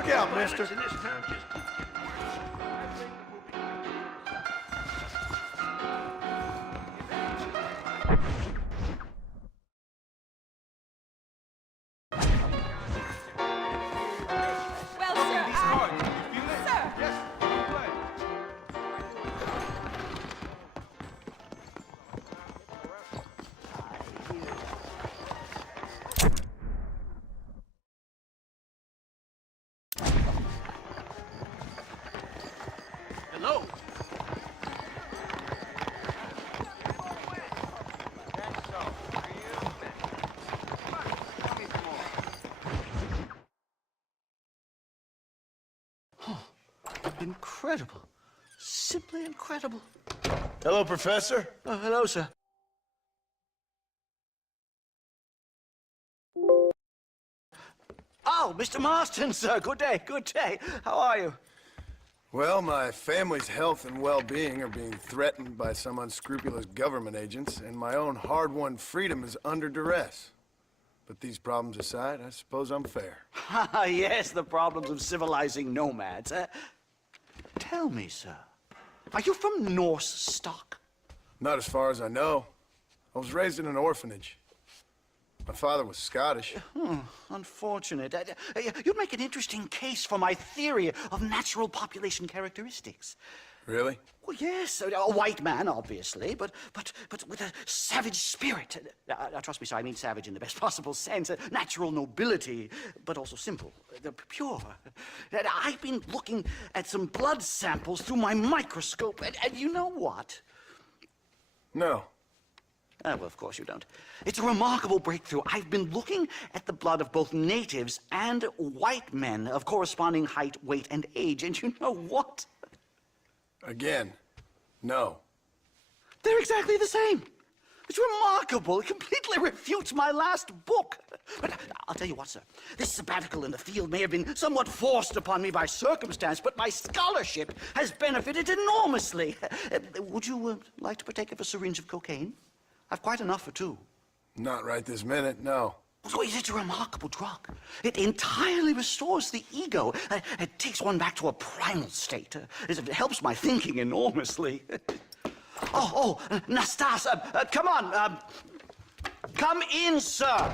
Look out, mister. Well, sir, Hello. Incredible. Simply incredible. Hello, Professor. Oh, hello, sir. Oh, Mr. Marston, sir. Good day, good day. How are you? Well, my family's health and well-being are being threatened by some unscrupulous government agents, and my own hard-won freedom is under duress. But these problems aside, I suppose I'm fair. Yes, the problems of civilizing nomads. Tell me, sir, are you from Norse stock? Not as far as I know. I was raised in an orphanage. My father was Scottish. Unfortunate. You'd make an interesting case for my theory of natural population characteristics. Really? Well, yes, a white man, obviously, but with a savage spirit. Trust me, sir, I mean savage in the best possible sense. Natural nobility, but also simple, pure. I've been looking at some blood samples through my microscope, and you know what? No. Well, of course you don't. It's a remarkable breakthrough. I've been looking at the blood of both natives and white men of corresponding height, weight, and age, and you know what? Again, no. They're exactly the same. It's remarkable. It completely refutes my last book. But I'll tell you what, sir. This sabbatical in the field may have been somewhat forced upon me by circumstance, but my scholarship has benefited enormously. Would you like to partake of a syringe of cocaine? I've quite enough for two. Not right this minute, no. So it's a remarkable drug. It entirely restores the ego. It takes one back to a primal state. It helps my thinking enormously. Nastas, come on. Come in, sir.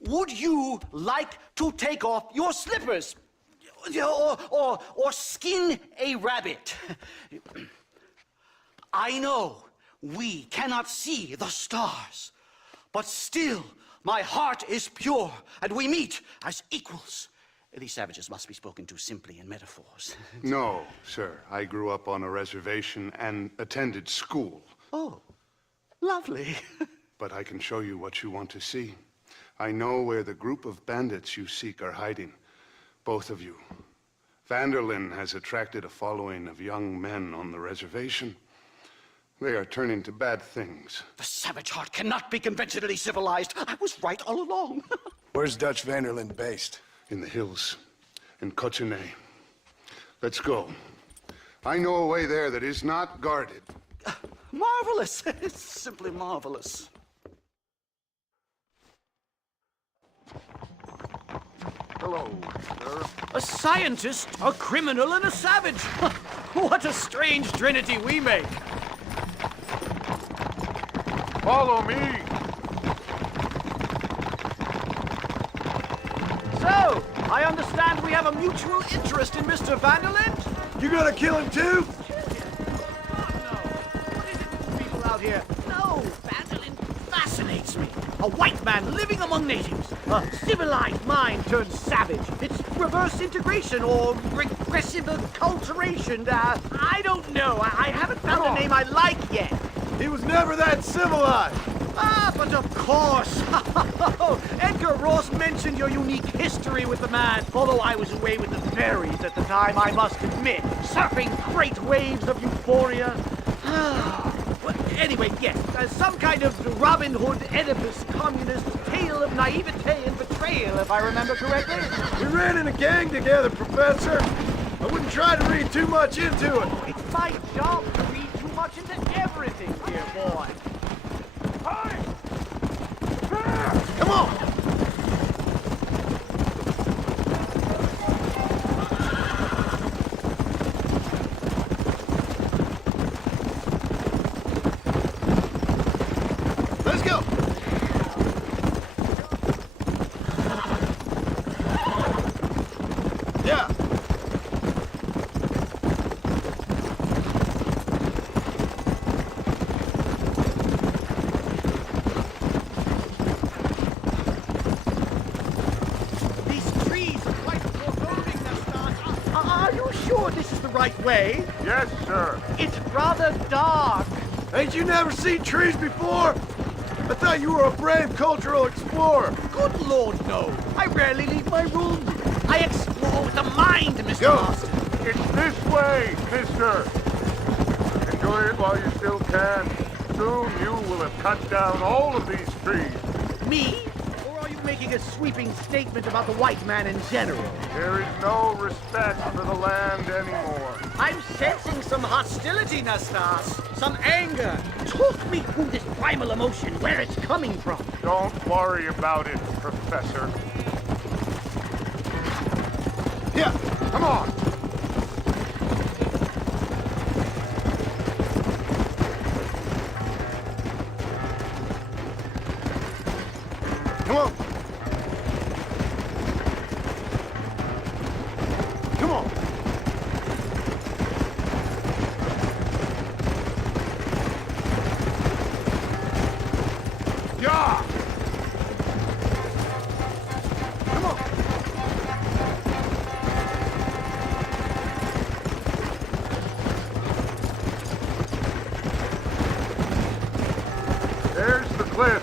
Would you like to take off your slippers? Or skin a rabbit? I know we cannot see the stars, but still my heart is pure, and we meet as equals. These savages must be spoken to simply in metaphors. No, sir. I grew up on a reservation and attended school. Oh, lovely. But I can show you what you want to see. I know where the group of bandits you seek are hiding. Both of you. Vanderlyn has attracted a following of young men on the reservation. They are turning to bad things. The savage heart cannot be conventionally civilized. I was right all along. Where's Dutch Vanderlyn based? In the hills, in Cotonou. Let's go. I know a way there that is not guarded. Marvelous. It's simply marvelous. Hello, sir. A scientist, a criminal, and a savage. What a strange trinity we make. Follow me. So, I understand we have a mutual interest in Mr. Vanderlyn? You gonna kill him too? What is it with people out here? No, Vanderlyn fascinates me. A white man living among natives. A civilized mind turned savage. It's reverse integration or regressive acculturation. I don't know. I haven't found a name I like yet. He was never that civilized. But of course. Edgar Ross mentioned your unique history with the man. Although I was away with the fairies at the time, I must admit, surfing great waves of euphoria. Well, anyway, yes, some kind of Robin Hood, Oedipus, communist tale of naivete and betrayal, if I remember correctly. We ran in a gang together, Professor. I wouldn't try to read too much into it. It's my job to read too much into everything, dear boy. Hi! Come on! right way. Yes, sir. It's rather dark. Ain't you never seen trees before? I thought you were a brave cultural explorer. Good Lord, no. I rarely leave my room. I explore with the mind, Mr. Go. Marston. It's this way, mister. Enjoy it while you still can. Soon you will have cut down all of these trees. Me? Or are you making a sweeping statement about the white man in general? There is no respect for the land anymore. I'm sensing some hostility, Nastas. Some anger. Talk me through this primal emotion, where it's coming from. Don't worry about it, Professor. Yeah. Come on. Come on. Come on. Yeah. Come on. There's the cliff.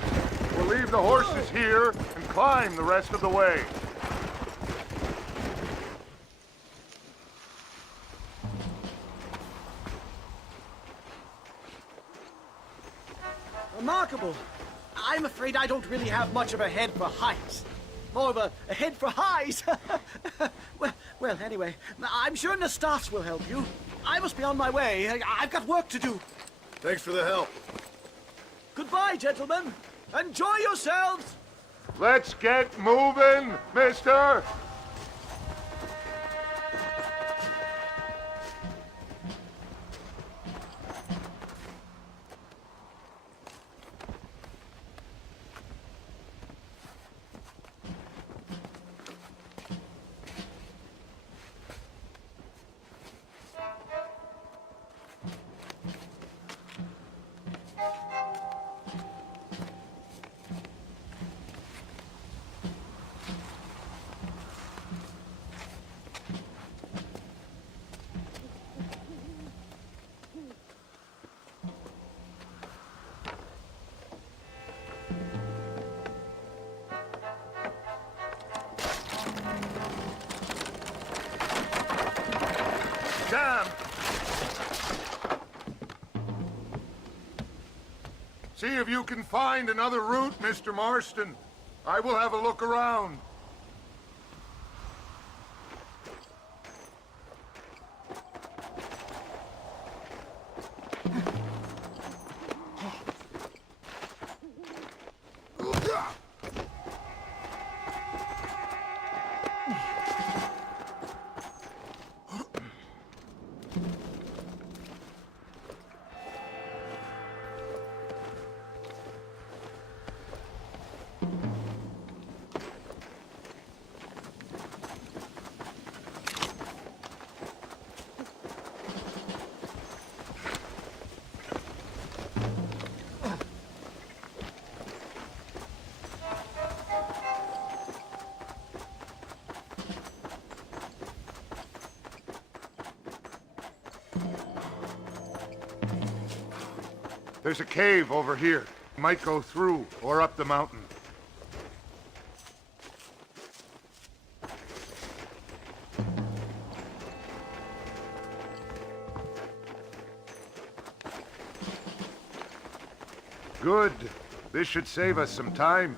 We'll leave the horses here and climb the rest of the way. Remarkable. I'm afraid I don't really have much of a head for heights. More of a head for highs. well, anyway, I'm sure Nastas will help you. I must be on my way. I've got work to do. Thanks for the help. Goodbye, gentlemen. Enjoy yourselves. Let's get moving, mister. Damn! See if you can find another route, Mr. Marston. I will have a look around. There's a cave over here. Might go through or up the mountain. Good. This should save us some time.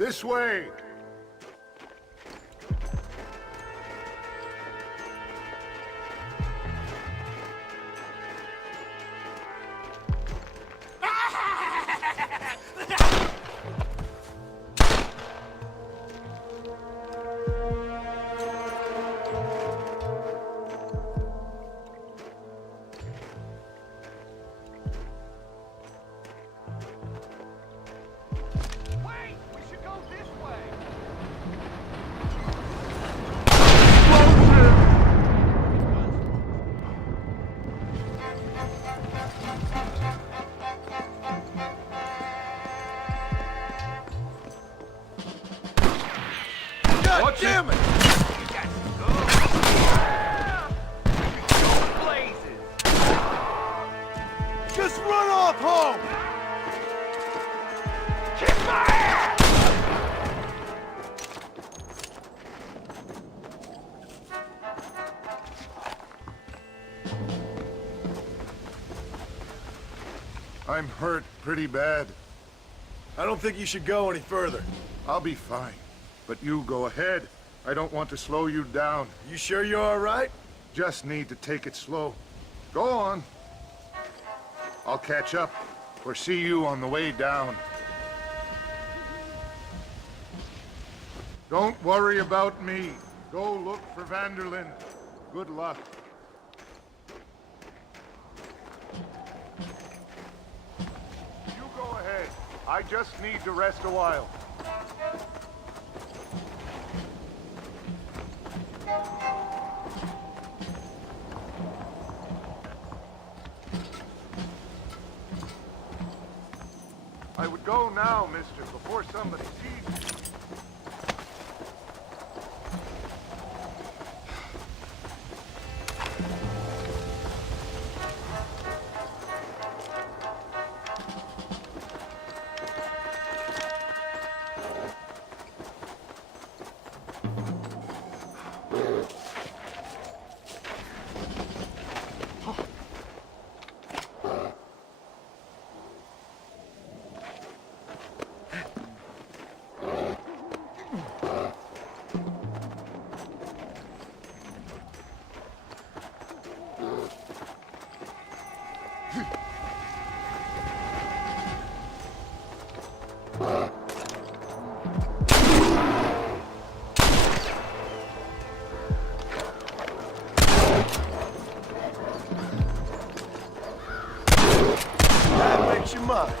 This way! God Watch damn it! You got to go. Go blazes. Just run off home! Kick my ass! I'm hurt pretty bad. I don't think you should go any further. I'll be fine. But you go ahead. I don't want to slow you down. You sure you're all right? Just need to take it slow. Go on. I'll catch up or see you on the way down. Don't worry about me. Go look for Vanderlyn. Good luck. You go ahead. I just need to rest a while. I would go now, mister, before somebody sees me. That makes you mine.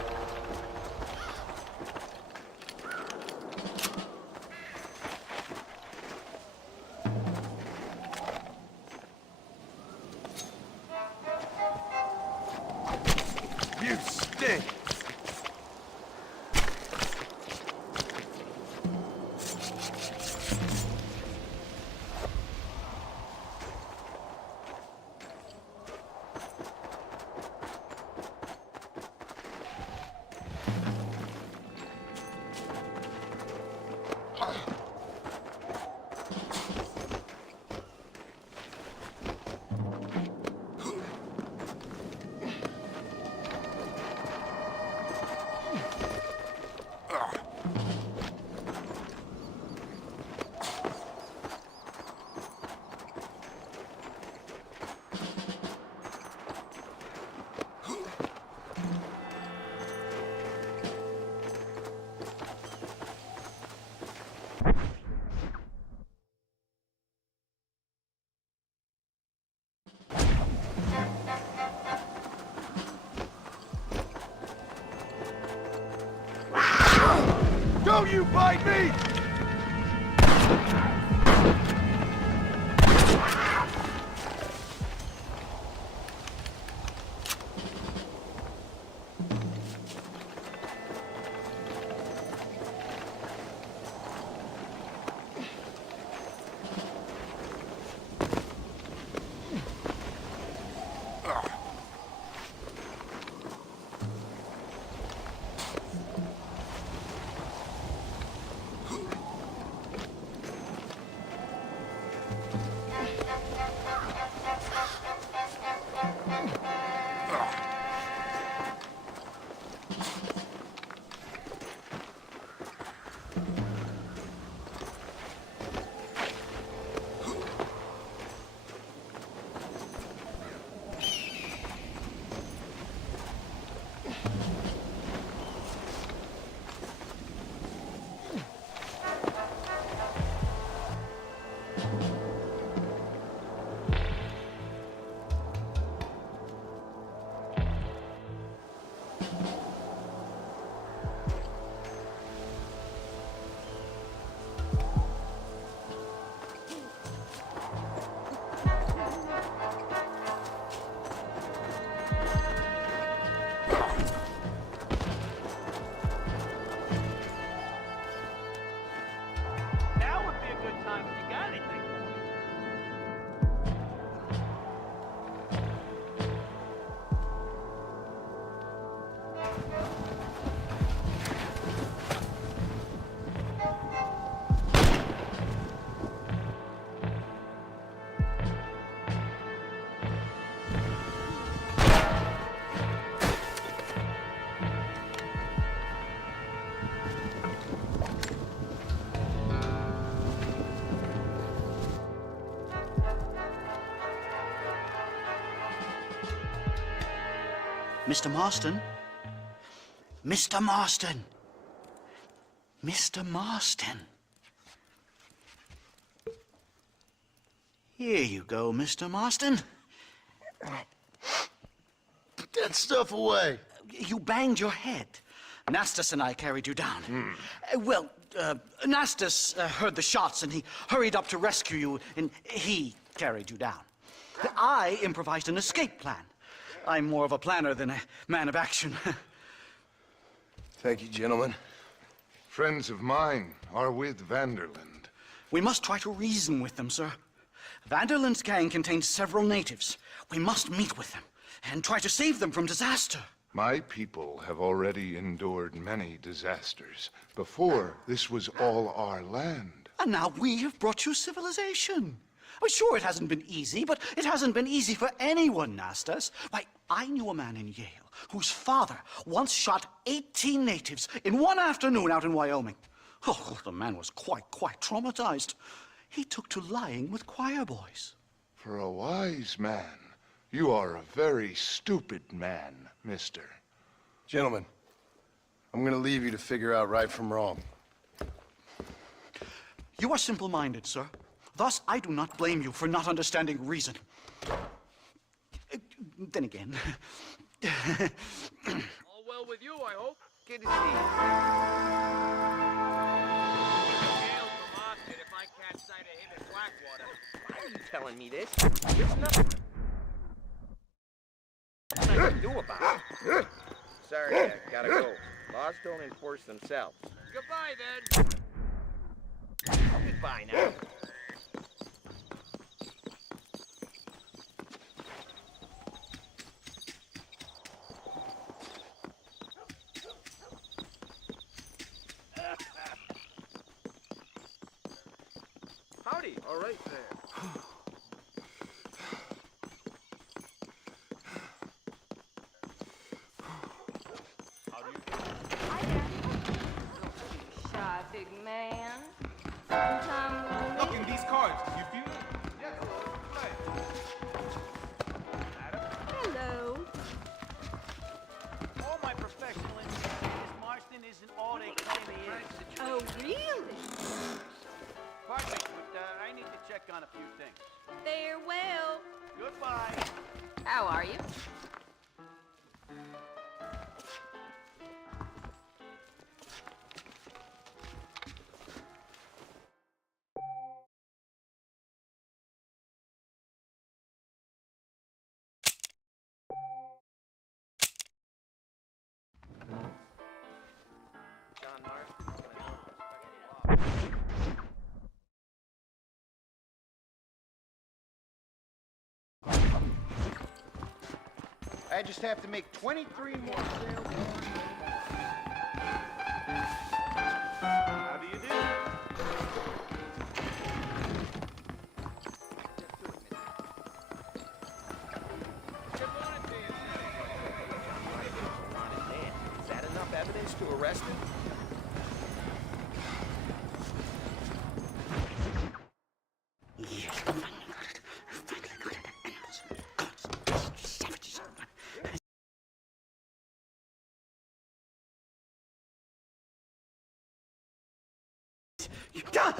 You stink. Don't you bite me! Now would be a good Mr. Marston? Mr. Marston! Mr. Marston! Here you go, Mr. Marston. Put that stuff away. You banged your head. Nastas and I carried you down. Nastas heard the shots and he hurried up to rescue you, and he carried you down. I improvised an escape plan. I'm more of a planner than a man of action. Thank you, gentlemen. Friends of mine are with Vanderland. We must try to reason with them, sir. Vanderland's gang contains several natives. We must meet with them and try to save them from disaster. My people have already endured many disasters. Before, this was all our land. And now we have brought you civilization. Well, sure, it hasn't been easy, but it hasn't been easy for anyone, Nastas. Why, I knew a man in Yale whose father once shot 18 natives in one afternoon out in Wyoming. Oh, the man was quite traumatized. He took to lying with choir boys. For a wise man, you are a very stupid man, mister. Gentlemen, I'm gonna leave you to figure out right from wrong. You are simple-minded, sir. Thus, I do not blame you for not understanding reason. Then again... All well with you, I hope. Good to see you. Jail from Austin if I catch sight of him in Blackwater. Why are you telling me this? There's nothing I can do about it. Sorry, gotta go. Laws don't enforce themselves. Goodbye, then. Goodbye now. Howdy. All right there. Shy big man. Sometime Look in these cards. You feel it? Yes. Right. hello. All my professional instincts, Miss Marston isn't all they claim he is. Oh, really? Pardon me, but I need to check on a few things. Farewell. Goodbye. How are you? John Marston. I just have to make 23 more sales. How do you do? Good morning to you, Is that enough evidence to arrest him?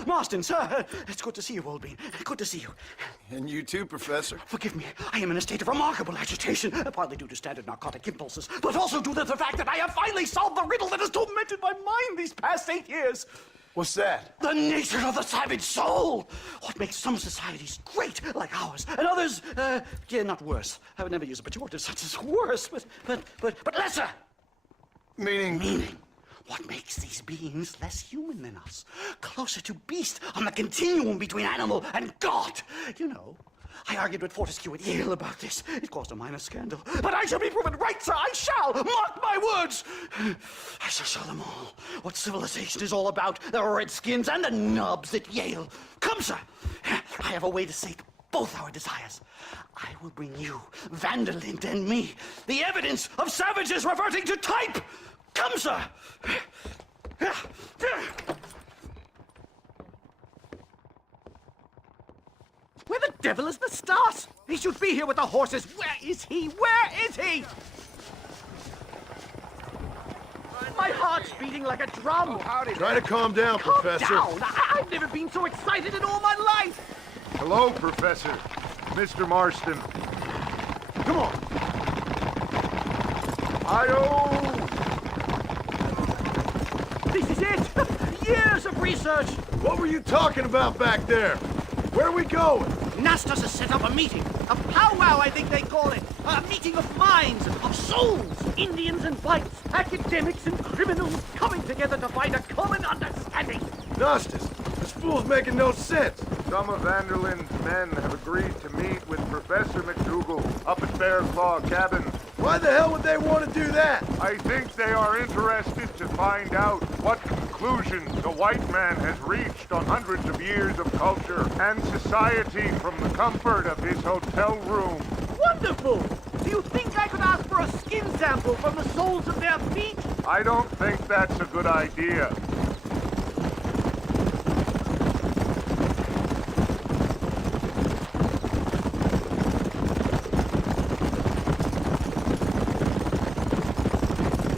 Marston, sir! It's good to see you, Oldbean. Good to see you. And you too, Professor. Forgive me, I am in a state of remarkable agitation, partly due to standard narcotic impulses, but also due to the fact that I have finally solved the riddle that has tormented my mind these past 8 years. What's that? The nature of the savage soul! What makes some societies great, like ours, and others, not worse. I would never use a pejorative such as worse, but lesser! Meaning. What makes these beings less human than us? Closer to beast on the continuum between animal and God. You know, I argued with Fortescue at Yale about this. It caused a minor scandal. But I shall be proven right, sir. I shall. Mark my words. I shall show them all what civilization is all about. The Redskins and the nubs at Yale. Come, sir. I have a way to sate both our desires. I will bring you, Vanderland and me, the evidence of savages reverting to type. Come, sir! Where the devil is Nastas? He should be here with the horses. Where is he? Where is he? heart's beating like a drum. Try to calm down, Calm Professor. down. I've never been so excited in all my life. Hello, Professor. Mr. Marston. Come on. Hi-oh! This is it. Years of research. What were you talking about back there? Where are we going? Nastas has set up a meeting. A powwow, I think they call it. A meeting of minds, of souls. Indians and whites, academics and criminals coming together to find a common understanding. Nostis, this fool's making no sense. Some of Vanderlin's men have agreed to meet with Professor McDougal up at Bear Claw Cabin. Why the hell would they want to do that? I think they are interested to find out what conclusions the white man has reached on hundreds of years of culture and society from the comfort of his hotel room. Wonderful. Do you think I could ask for a skin sample from the soles of their feet? I don't think that's a good idea.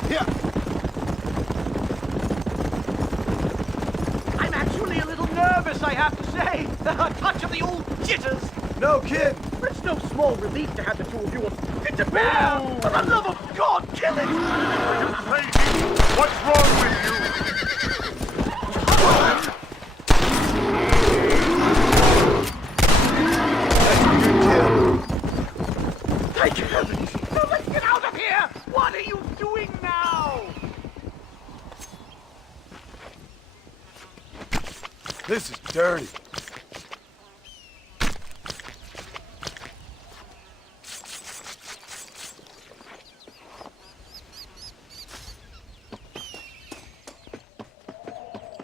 Yeah, I'm actually a little nervous, I have to say. A touch of the old jitters. no kidding. But it's no small relief to have the two of you fit to bear. For the love of God, kill it! Are you crazy? What's wrong with you? Thank heavens! Now let's get out of here! What are you doing now? This is dirty.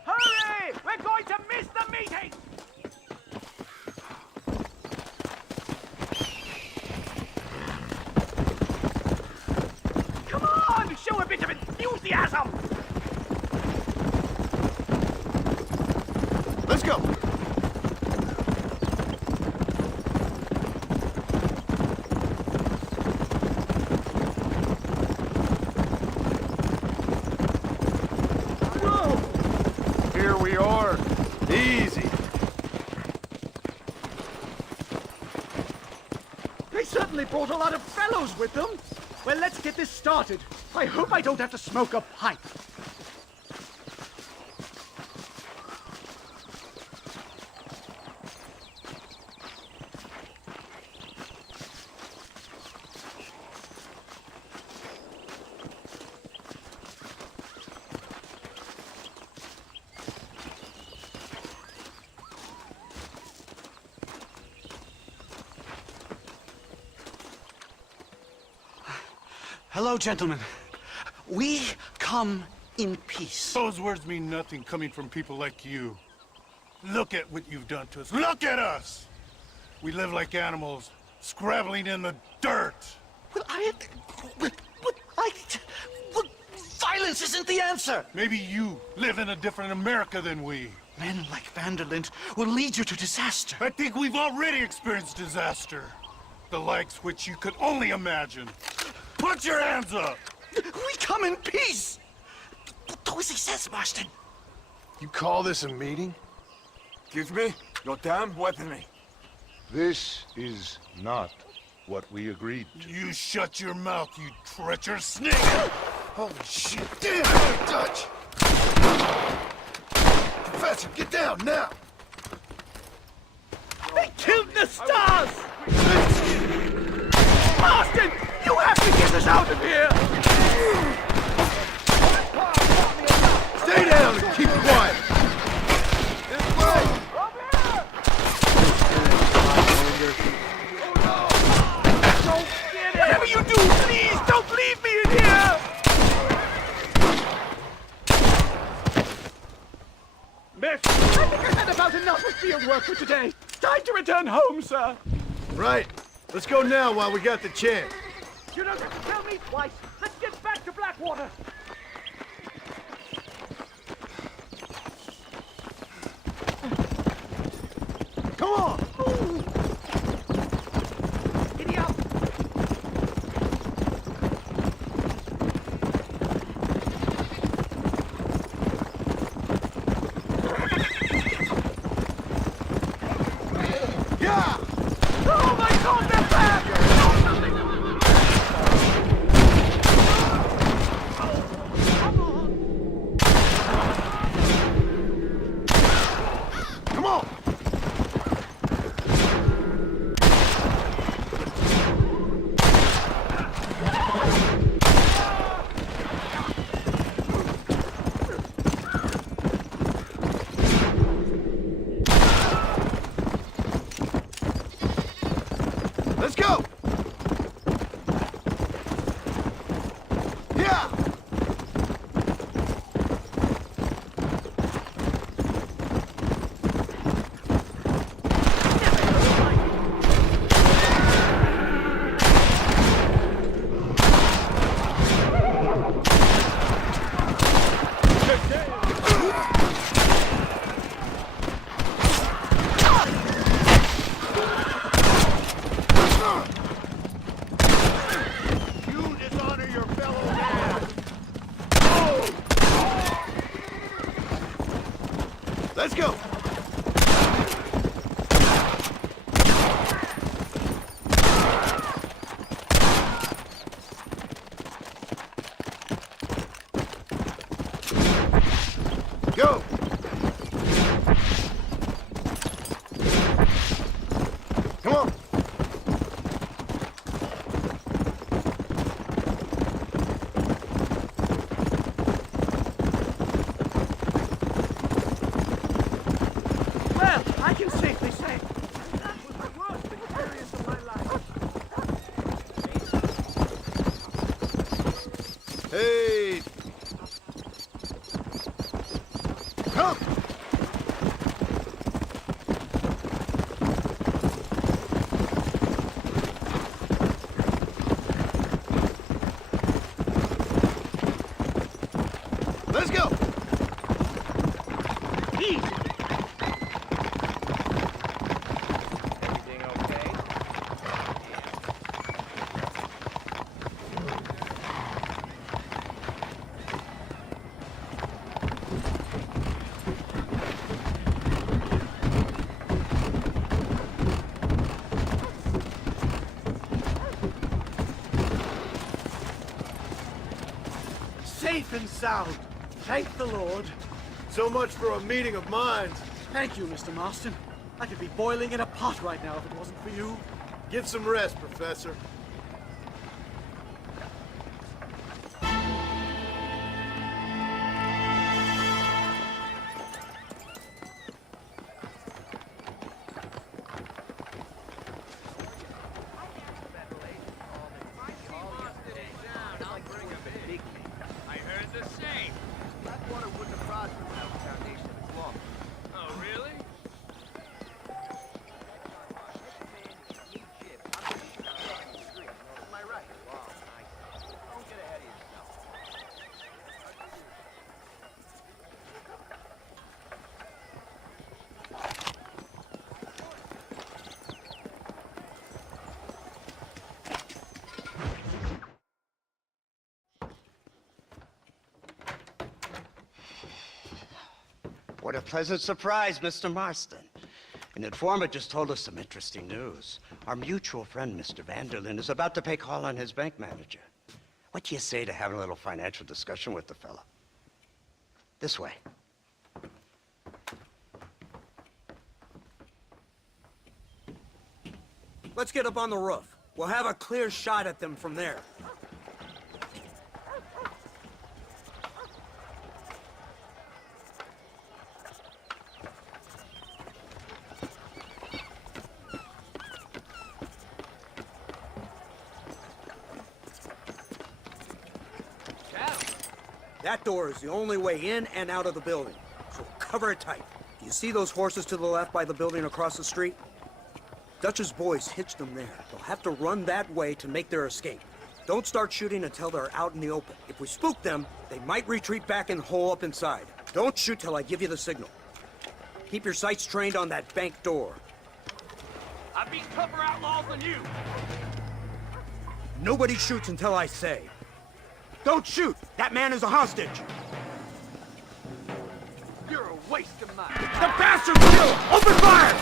Hurry! We're going to miss the meeting! Come on! Show a bit of enthusiasm! Let's go. Whoa! Here we are. Easy. They certainly brought a lot of fellows with them. Well, let's get this started. I hope I don't have to smoke a pipe. Hello, gentlemen. We come in peace. Those words mean nothing coming from people like you. Look at what you've done to us. Look at us! We live like animals, scrabbling in the dirt. Well, violence isn't the answer. Maybe you live in a different America than we. Men like Vanderlint will lead you to disaster. I think we've already experienced disaster. The likes which you could only imagine. Put your hands up! We come in peace. Do as he says, Marston. You call this a meeting? Excuse me? Your damn weaponry. This is not what we agreed to. You shut your mouth, you treacherous snake! Holy shit. Damn, Dutch. Professor, get down now. They killed the stars! Marston, you have to get us out of here! Stay down and keep quiet. Whatever you do, please don't leave me in here! Miss, I think I've had about enough of field work for today. Time to return home, sir. Right. Let's go now while we got the chance. You don't have to tell me twice. Let's get back to Blackwater. Come on. Giddy up. Let's go! Go! Come on! Well, I can safely say that was the worst experience of my life. Hey! Come! Let's go! Easy. Everything okay? Safe and sound. Thank the Lord. So much for a meeting of minds. Thank you, Mr. Marston. I could be boiling in a pot right now if it wasn't for you. Get some rest, Professor. I heard the same. That water wouldn't have prospered without the foundation of its law. Oh, really? Am I right? Wow, nice. Don't get ahead of yourself. What a pleasant surprise, Mr. Marston. An informant just told us some interesting news. Our mutual friend, Mr. Vanderlyn, is about to pay call on his bank manager. What do you say to having a little financial discussion with the fellow? This way. Let's get up on the roof. We'll have a clear shot at them from there. That door is the only way in and out of the building, so cover it tight. Do you see those horses to the left by the building across the street? Dutch's boys hitched them there. They'll have to run that way to make their escape. Don't start shooting until they're out in the open. If we spook them, they might retreat back and hole up inside. Don't shoot till I give you the signal. Keep your sights trained on that bank door. I've been tougher outlaws than you. Nobody shoots until I say. Don't shoot! That man is a hostage! You're a waste of mine. The bastard's killed! Open fire!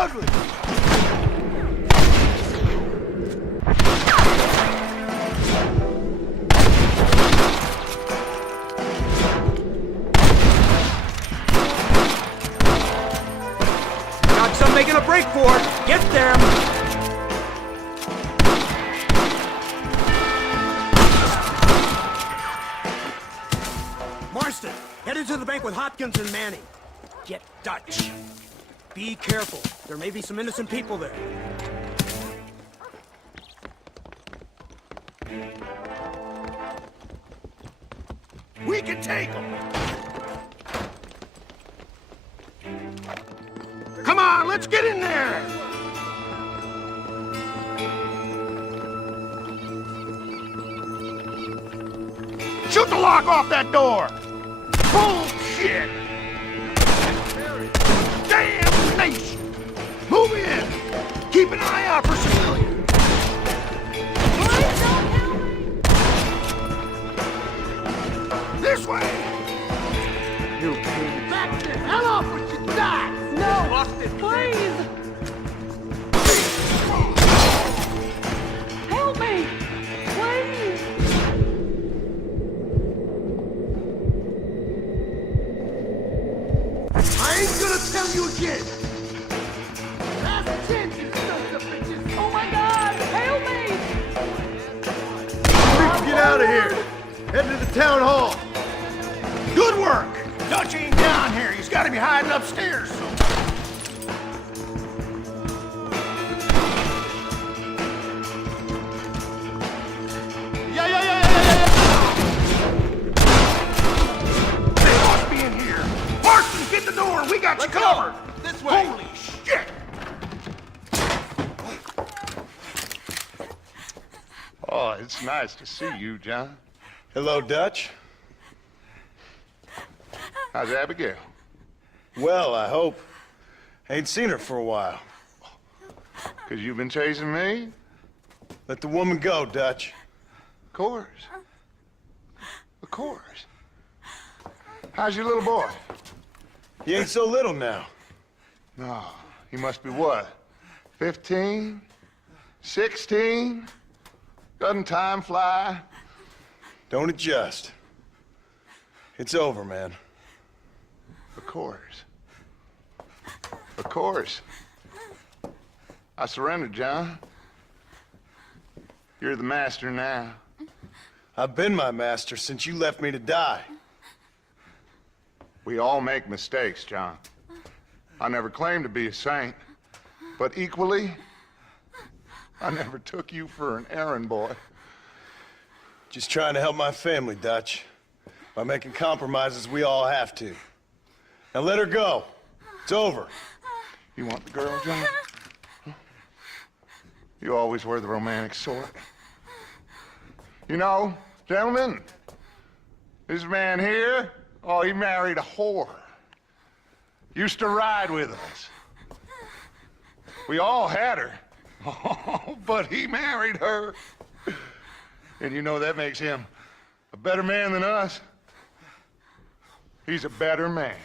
ugly! Got some making a break for it. Get them. Marston, head into the bank with Hopkins and Manning. Get Dutch. Be careful. There may be some innocent people there. We can take them! Come on, let's get in there! Shoot the lock off that door! Bullshit! Damn nation! Move in! Keep an eye out for civilians! This way! You pig! Back the hell off with your die! No! Please! Help me! Please! I ain't gonna tell you again! Last chance, you sons of bitches! Oh my God! Help me! Get out of here! Head to the town hall! Good work! Dutch ain't down here. He's gotta be hiding upstairs somewhere. They must be in here. Marston, get the door. We got you covered. This way. Holy shit! Oh, it's nice to see you, John. Hello, Dutch. How's Abigail? Well, I hope. Ain't seen her for a while. 'Cause you've been chasing me? Let the woman go, Dutch. Of course. Of course. How's your little boy? He ain't so little now. No, he must be what? 15? 16? Doesn't time fly? Don't adjust. It's over, man. Of course. Of course. I surrendered, John. You're the master now. I've been my master since you left me to die. We all make mistakes, John. I never claimed to be a saint, but equally, I never took you for an errand boy. Just trying to help my family, Dutch. By making compromises we all have to. Now let her go. It's over. You want the girl, John? You always were the romantic sort. You know, gentlemen, this man here, oh, he married a whore. Used to ride with us. We all had her. Oh, but he married her. And you know that makes him a better man than us. He's a better man.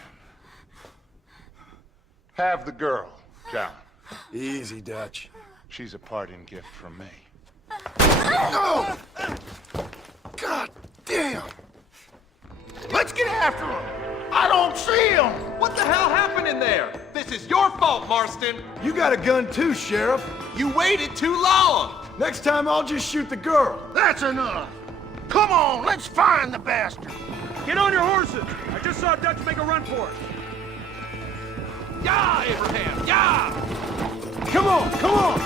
Have the girl, John. Easy, Dutch. She's a parting gift from me. No! God damn! Let's get after him! I don't see him! What the hell happened in there? This is your fault, Marston. You got a gun too, Sheriff. You waited too long. Next time I'll just shoot the girl. That's enough! Come on, let's find the bastard! Get on your horses. I just saw Dutch make a run for it. Yeah, Abraham, yeah! Come on, come on!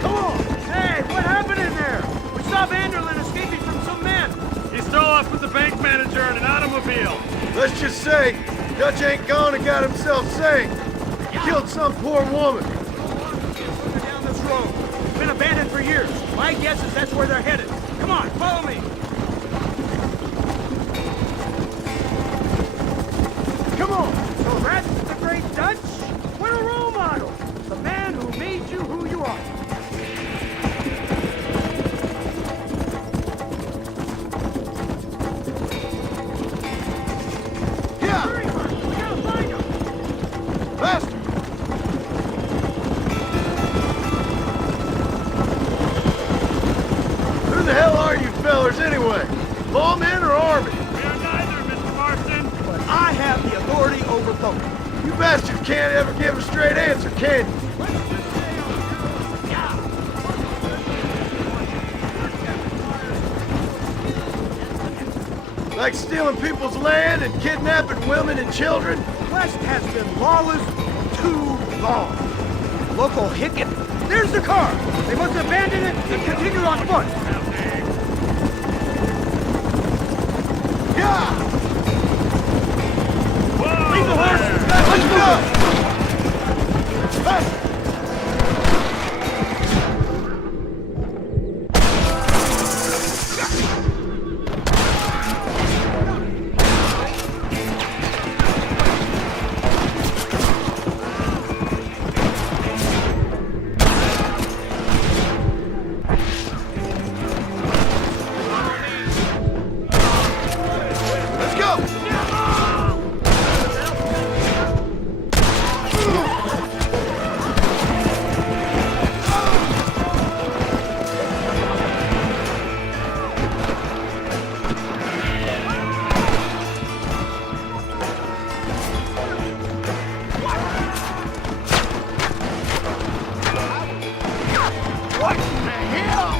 Come on. Hey, what happened in there? We saw Vanderlyn escaping from some men. He stole off with the bank manager in an automobile. Let's just say, Dutch ain't gone and got himself saved. He killed some poor woman. Down this road. It's been abandoned for years. My guess is that's where they're headed. Come on, follow me. Come on! So that's the great Dutch? What a role model! The man who made you who you are. Lawmen or army? We are neither, Mr. Marston. But I have the authority over both. You bastards can't ever give a straight answer, can you? Like stealing people's land and kidnapping women and children? West has been lawless too long. Local Hickett. There's the car. They must abandon it and continue on foot. Yeah! Leave the horses. Let's go! Hey! Let's go! What the hell?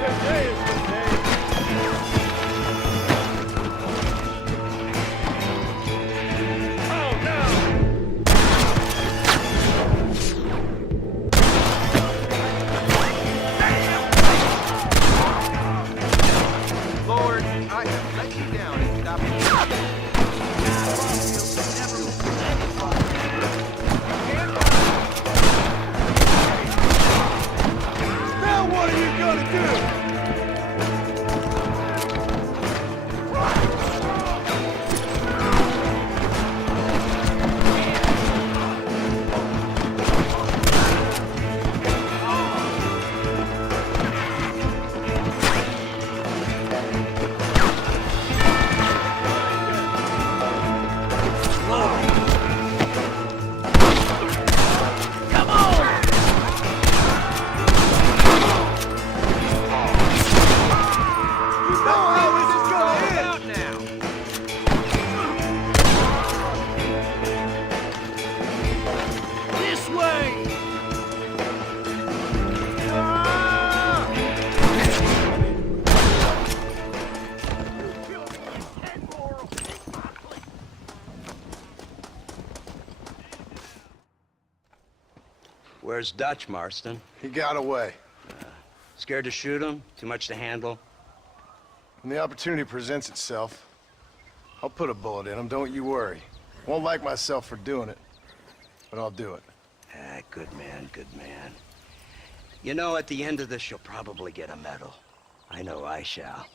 Good day is good day. Lord, I have let you down and stopped you. Now what are you gonna do? You know how this is gonna end. Out now. This way. Where's Dutch, Marston? He got away. Scared to shoot him? Too much to handle? When the opportunity presents itself, I'll put a bullet in him, don't you worry. Won't like myself for doing it, but I'll do it. Ah, good man, good man. You know, at the end of this, you'll probably get a medal. I know I shall.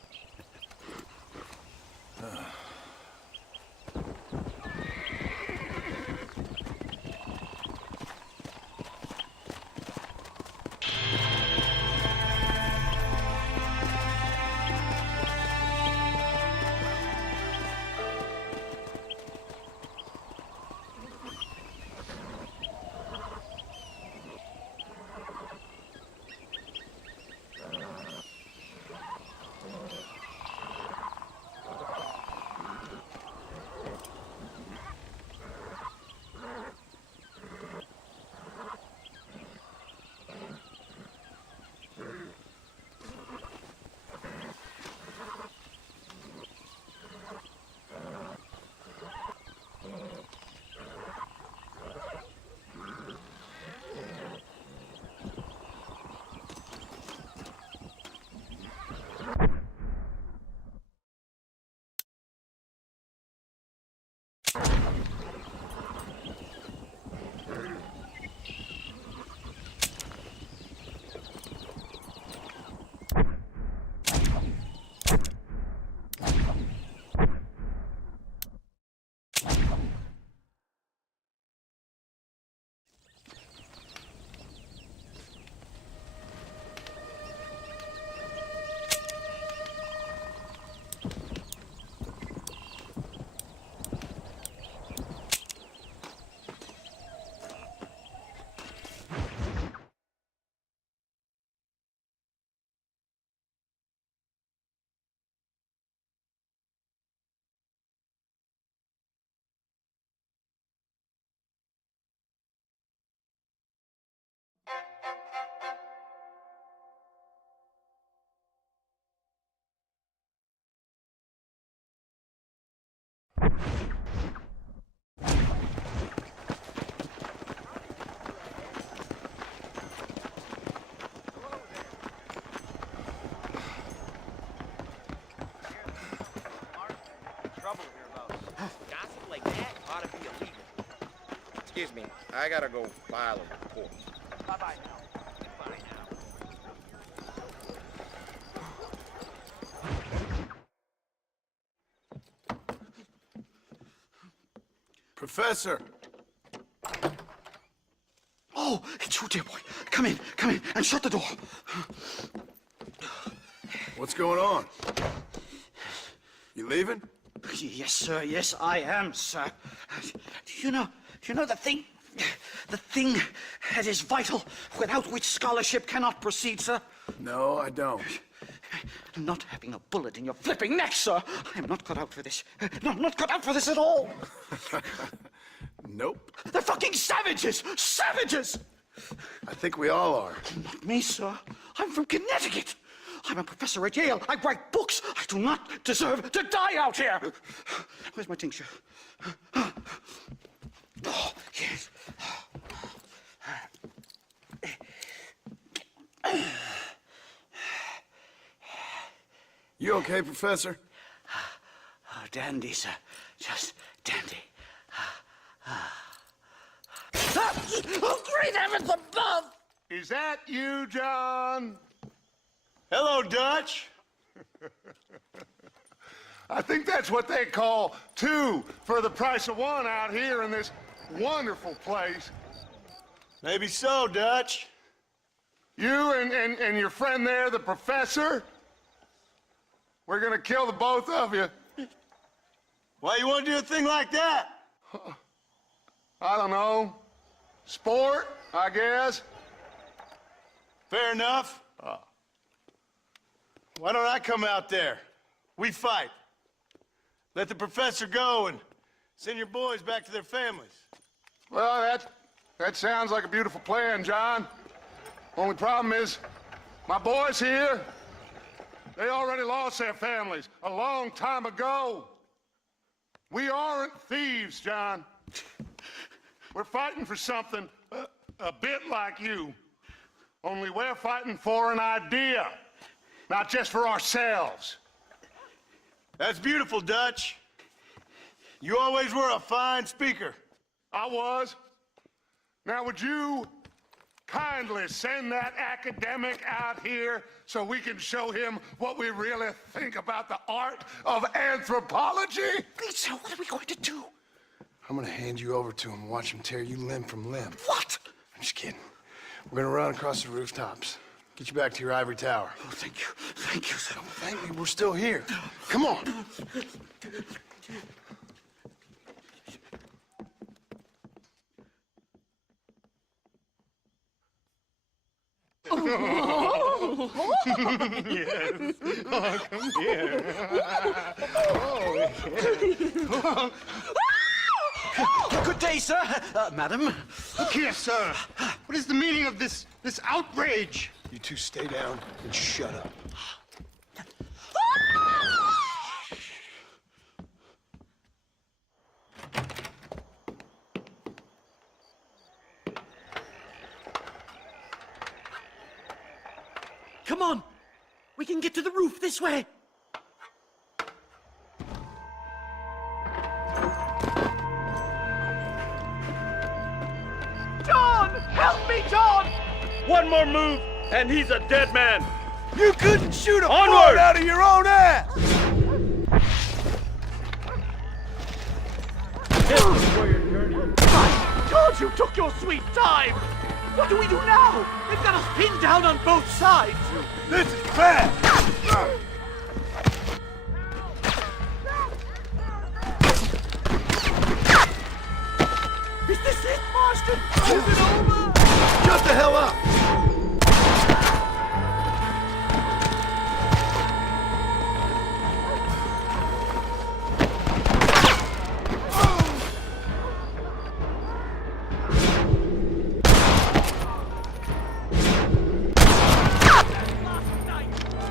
Excuse me, I gotta go file a report. Bye-bye now. Professor! Oh, it's you, dear boy. Come in, and shut the door. What's going on? You leaving? Yes, sir. Yes, I am, sir. Do you know the thing that is vital, without which scholarship cannot proceed, sir? No, I don't. Not having a bullet in your flipping neck, sir. I am not cut out for this. No, I'm not cut out for this at all. Nope. They're fucking savages! Savages! I think we all are. Not me, sir. I'm from Connecticut. I'm a professor at Yale. I write books. I do not deserve to die out here. Where's my tincture? Oh, yes. You okay, Professor? Oh, dandy, sir. Just dandy. Oh, great heavens above! Is that you, John? Hello, Dutch. I think that's what they call two for the price of one out here in this wonderful place. Maybe so, Dutch. You and your friend there, the professor, we're gonna kill the both of you. Why you want to do a thing like that? I don't know. Sport, I guess. Fair enough. Why don't I come out there? We fight. Let the professor go and send your boys back to their families. Well, that sounds like a beautiful plan, John. Only problem is, my boys here, they already lost their families a long time ago. We aren't thieves, John. We're fighting for something a bit like you. Only we're fighting for an idea, not just for ourselves. That's beautiful, Dutch. You always were a fine speaker. I was. Now, would you kindly send that academic out here so we can show him what we really think about the art of anthropology? Please, sir, what are we going to do? I'm gonna hand you over to him and watch him tear you limb from limb. What? I'm just kidding. We're gonna run across the rooftops. Get you back to your ivory tower. Oh, thank you. Thank you, sir. Don't thank me, we're still here. Come on. Good day, sir. Madam. Look here, sir. What is the meaning of this outrage? You two stay down and shut up. Come on. We can get to the roof this way. John! Help me, John! One more move, and he's a dead man. You couldn't shoot a Onward! bullet out of your own ass! This is where your journey is. My God, you took your sweet time! What do we do now? They've got us pinned down on both sides. This is bad! Is this it, Marston? Is it over? Shut the hell up!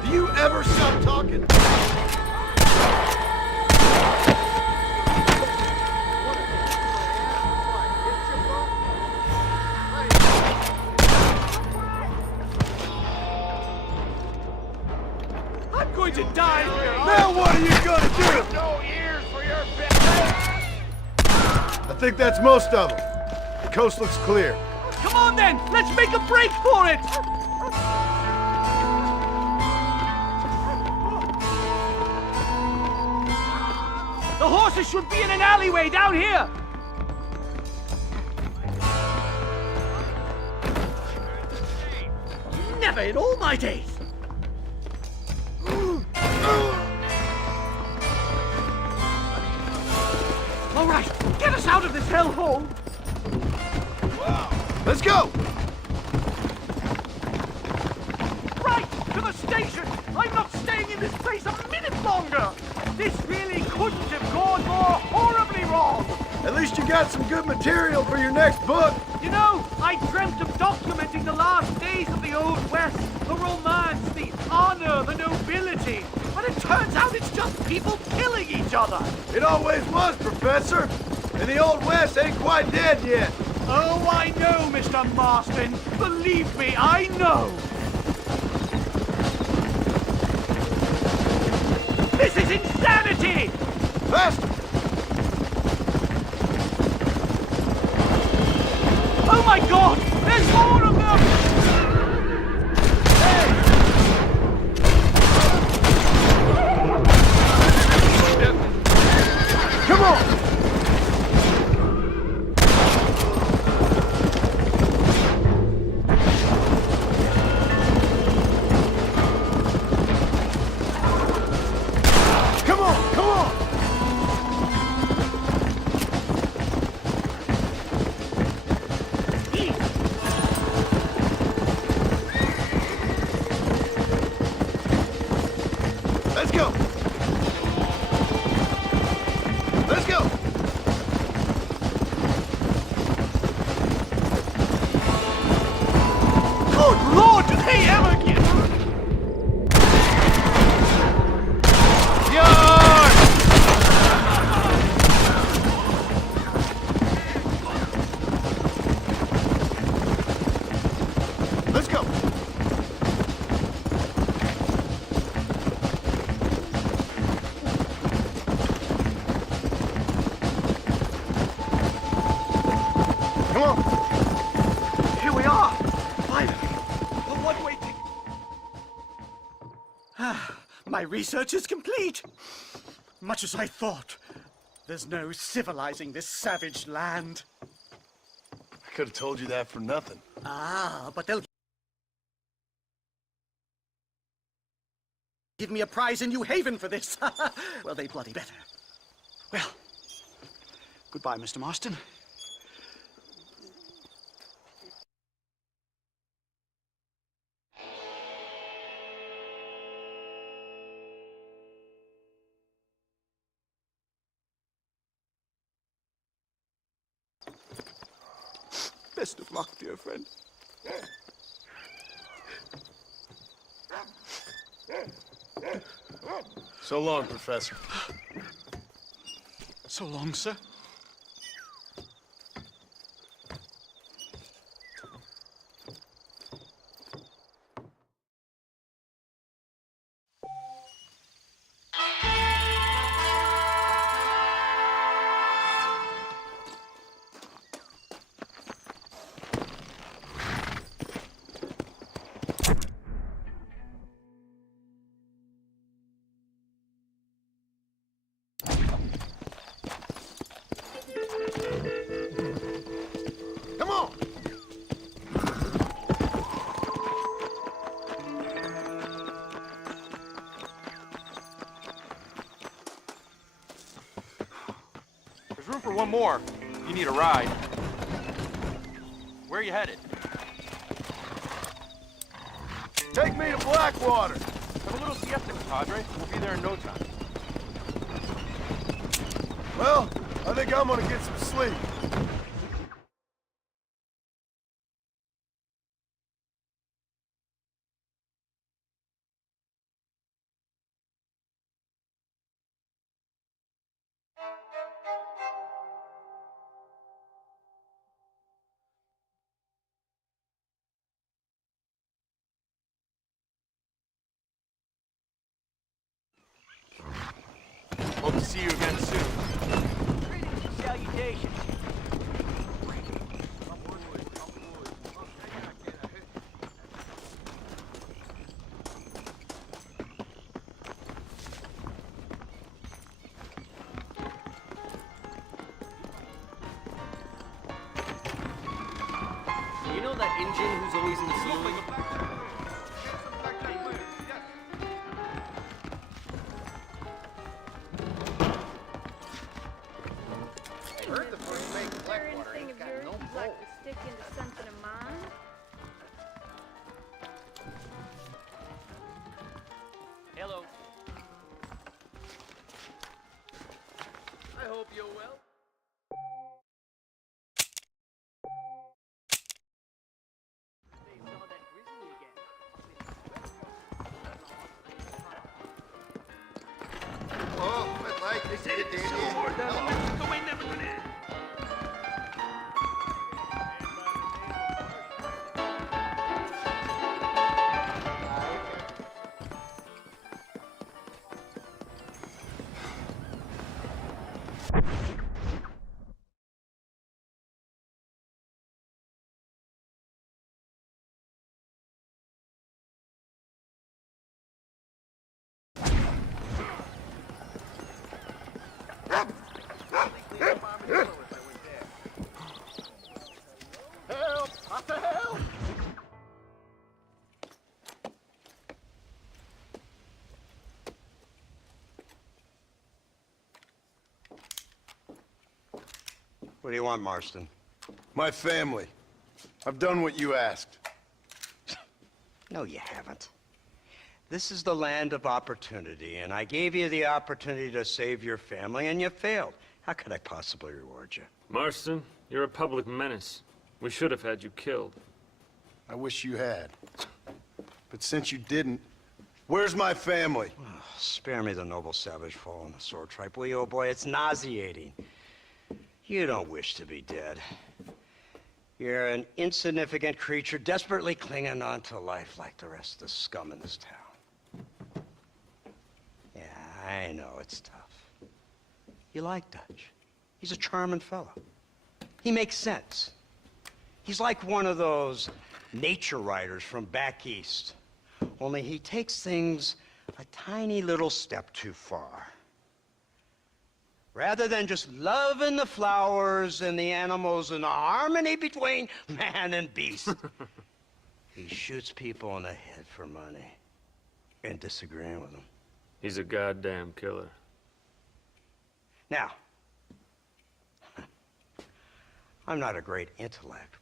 Do you ever stop talking? I'm going to die here. Now what are you gonna do? No ears for your I think that's most of them. Coast looks clear. Come on then, let's make a break for it! The horses should be in an alleyway down here! Never in all my days! All right, get us out of this hellhole! Let's go! Right, to the station! I'm not staying in this place a minute longer! This really couldn't have gone more horribly wrong! At least you got some good material for your next book. You know, I dreamt of documenting the last days of the Old West, the romance, the honor, the nobility. But it turns out it's just people killing each other. It always was, Professor. And the Old West ain't quite dead yet. Oh, I know, Mr. Marston. Believe me, I know. This is insanity! Faster! Oh my God! There's more of them! Come on! Come on! Come on! Let's go! Let's go! Good Lord, do they ever get... Let's go! Come on! Here we are! Finally! The one-way ticket! My research is complete! Much as I thought, there's no civilizing this savage land. I could have told you that for nothing. Ah, but they'll give me a prize in New Haven for this. Well, they bloody better. Well, goodbye, Mr. Marston. Best of luck, dear friend. So long, Professor. So long, sir. Come on! There's room for one more. You need a ride. Where are you headed? Take me to Blackwater! Have a little siesta, compadre. We'll be there in no time. Well, I think I'm gonna get some sleep. Hope to see you again soon. Salutations. know that Injun who's always in the ceiling? I heard the first make Is there Blackwater anything ain't of got yours no you'd like bowl. to stick into something of mine? Hello. I hope you're well. They saw that grizzly again. Oh, but like they said it, Help! What the hell? What do you want, Marston? My family. I've done what you asked. No, you haven't. This is the land of opportunity, and I gave you the opportunity to save your family, and you failed. How could I possibly reward you? Marston, you're a public menace. We should have had you killed. I wish you had. But since you didn't, where's my family? Spare me the noble savage fall on the sword tripe, will you, old boy? It's nauseating. You don't wish to be dead. You're an insignificant creature desperately clinging on to life like the rest of the scum in this town. Yeah, I know it's tough. You like Dutch. He's a charming fellow. He makes sense. He's like one of those nature writers from back east. Only he takes things a tiny little step too far. Rather than just loving the flowers and the animals and the harmony between man and beast, he shoots people in the head for money and disagreeing with them. He's a goddamn killer. Now, I'm not a great intellect,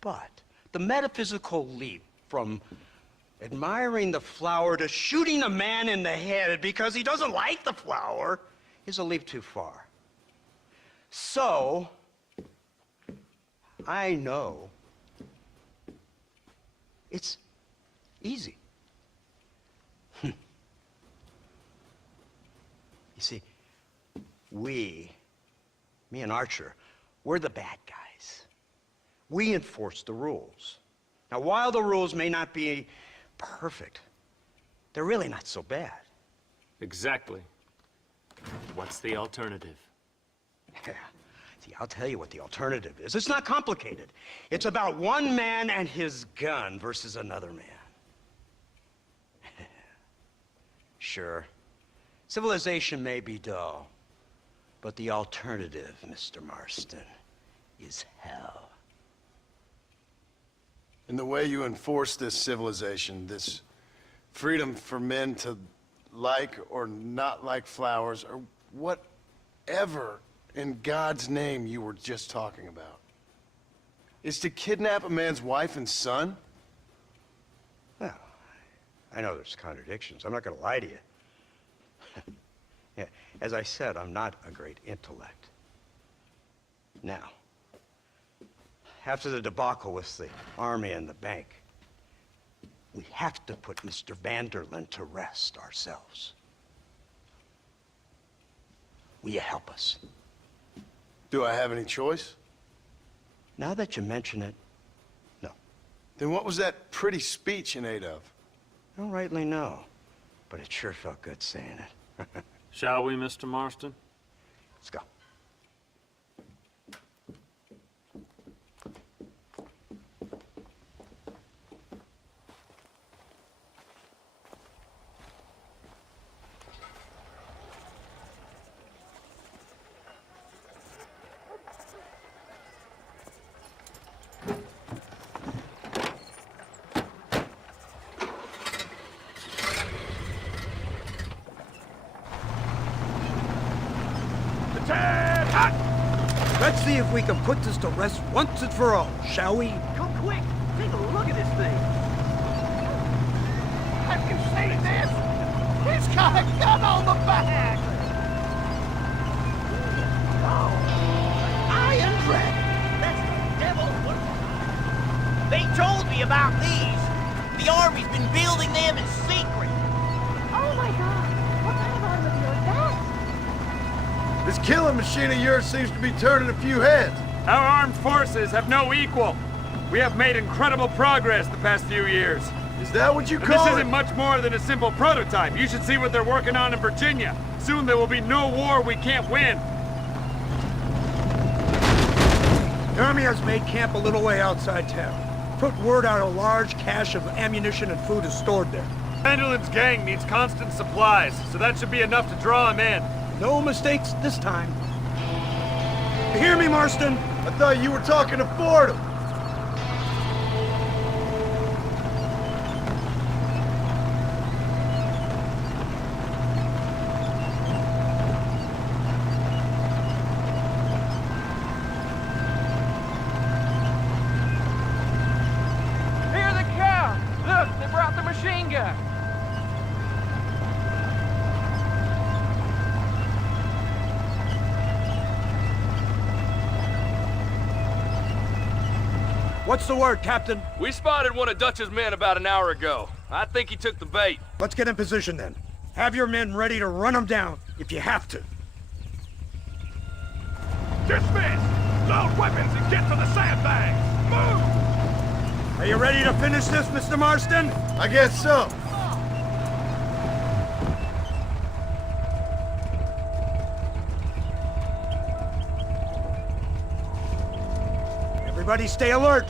but the metaphysical leap from admiring the flower to shooting a man in the head because he doesn't like the flower is a leap too far. So, I know it's easy. You see, me and Archer, we're the bad guys. We enforce the rules. Now, while the rules may not be perfect, they're really not so bad. Exactly. What's the alternative? Yeah. See, I'll tell you what the alternative is. It's not complicated. It's about one man and his gun versus another man. Sure, civilization may be dull, but the alternative, Mr. Marston, is hell. And the way you enforce this civilization, this freedom for men to like or not like flowers, or whatever in God's name you were just talking about, is to kidnap a man's wife and son? Well, I know there's contradictions. I'm not going to lie to you. Yeah, as I said, I'm not a great intellect. Now, after the debacle with the army and the bank, we have to put Mr. Vanderlyn to rest ourselves. Will you help us? Do I have any choice? Now that you mention it, no. Then what was that pretty speech in aid of? I don't rightly know, but it sure felt good saying it. Shall we, Mr. Marston? Let's go. see if we can put this to rest once and for all, shall we? Come quick! Take a look at this thing! Have you seen this? He's got a gun on the back! Oh! Iron Dragon! That's the devil. They told me about these. The Army's been building them in secret. Oh my god! What kind of automobile is that? This killing machine of yours seems to be turning a few heads. Our armed forces have no equal. We have made incredible progress the past few years. Is that what you But call this it? isn't much more than a simple prototype. You should see what they're working on in Virginia. Soon there will be no war we can't win. The Army has made camp a little way outside town. Put word out a large cache of ammunition and food is stored there. Vanderlin's gang needs constant supplies, so that should be enough to draw him in. No mistakes this time. You hear me, Marston? I thought you were talking to Fordham. Hear the cow! Look, they brought the machine gun! What's the word, Captain? We spotted one of Dutch's men about an hour ago. I think he took the bait. Let's get in position then. Have your men ready to run them down if you have to. Dismiss! Load weapons and get to the sandbags! Move! Are you ready to finish this, Mr. Marston? I guess so. Everybody stay alert.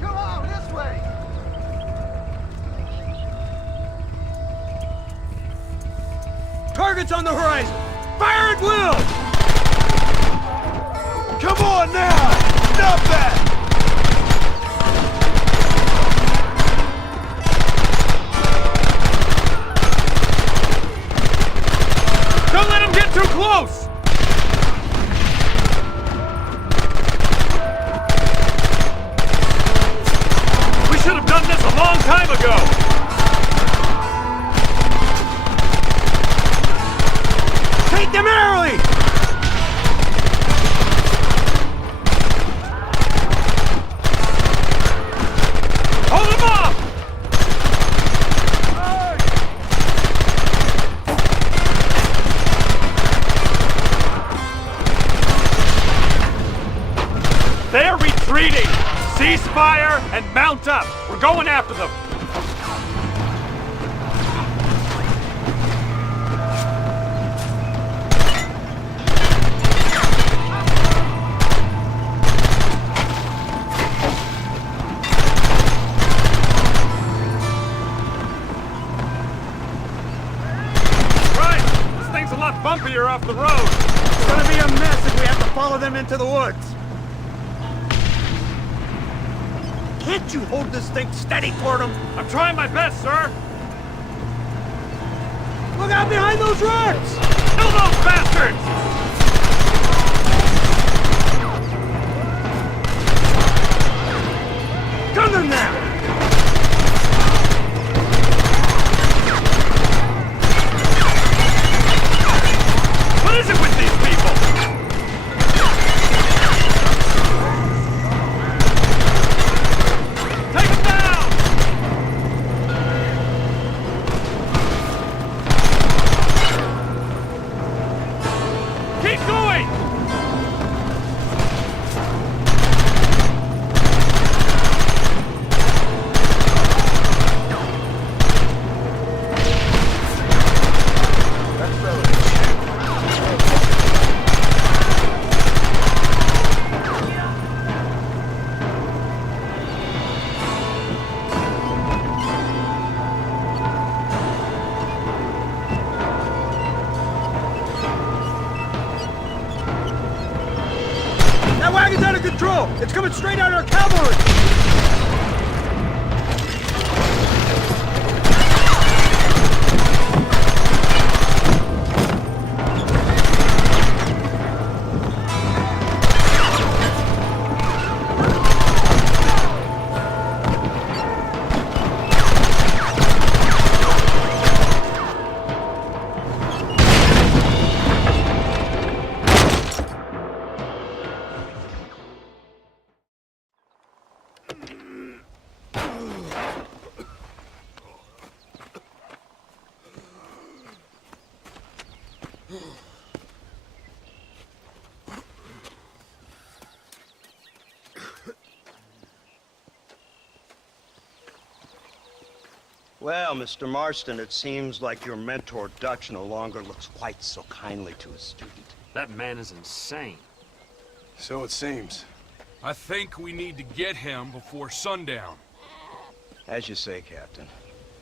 Come on, this way! Targets on the horizon! Fire at will! Come on now! Stop that! Don't let him get too close! We should have done this a long time ago! Take them early! Hold him off! They're retreating! Cease fire and mount up! We're going after them! Right! This thing's a lot bumpier off the road! It's gonna be a mess if we have to follow them into the woods. Can't you hold this thing steady toward them? I'm trying my best, sir! Look out behind those rocks! Kill those bastards! Gun them now! What is it with these people? Take them down! Keep going! That wagon's out of control! It's coming straight at our cavalry! Well, Mr. Marston, it seems like your mentor Dutch no longer looks quite so kindly to his student. That man is insane. So it seems. I think we need to get him before sundown. As you say, Captain.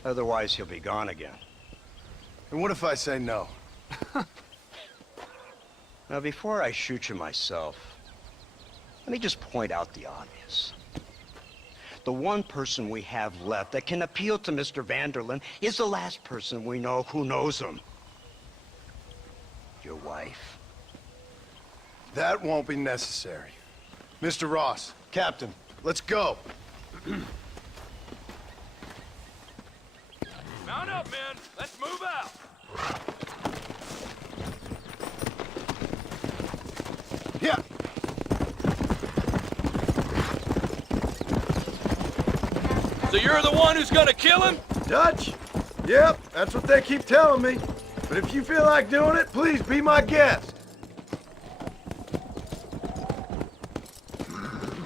Otherwise, he'll be gone again. And what if I say no? Now, before I shoot you myself, let me just point out the obvious. The one person we have left that can appeal to Mr. Van der Linde is the last person we know who knows him. Your wife. That won't be necessary. Mr. Ross, Captain, let's go. Mount up, men. Let's move out. Yeah. So you're the one who's gonna kill him? Dutch? Yep, that's what they keep telling me. But if you feel like doing it, please be my guest.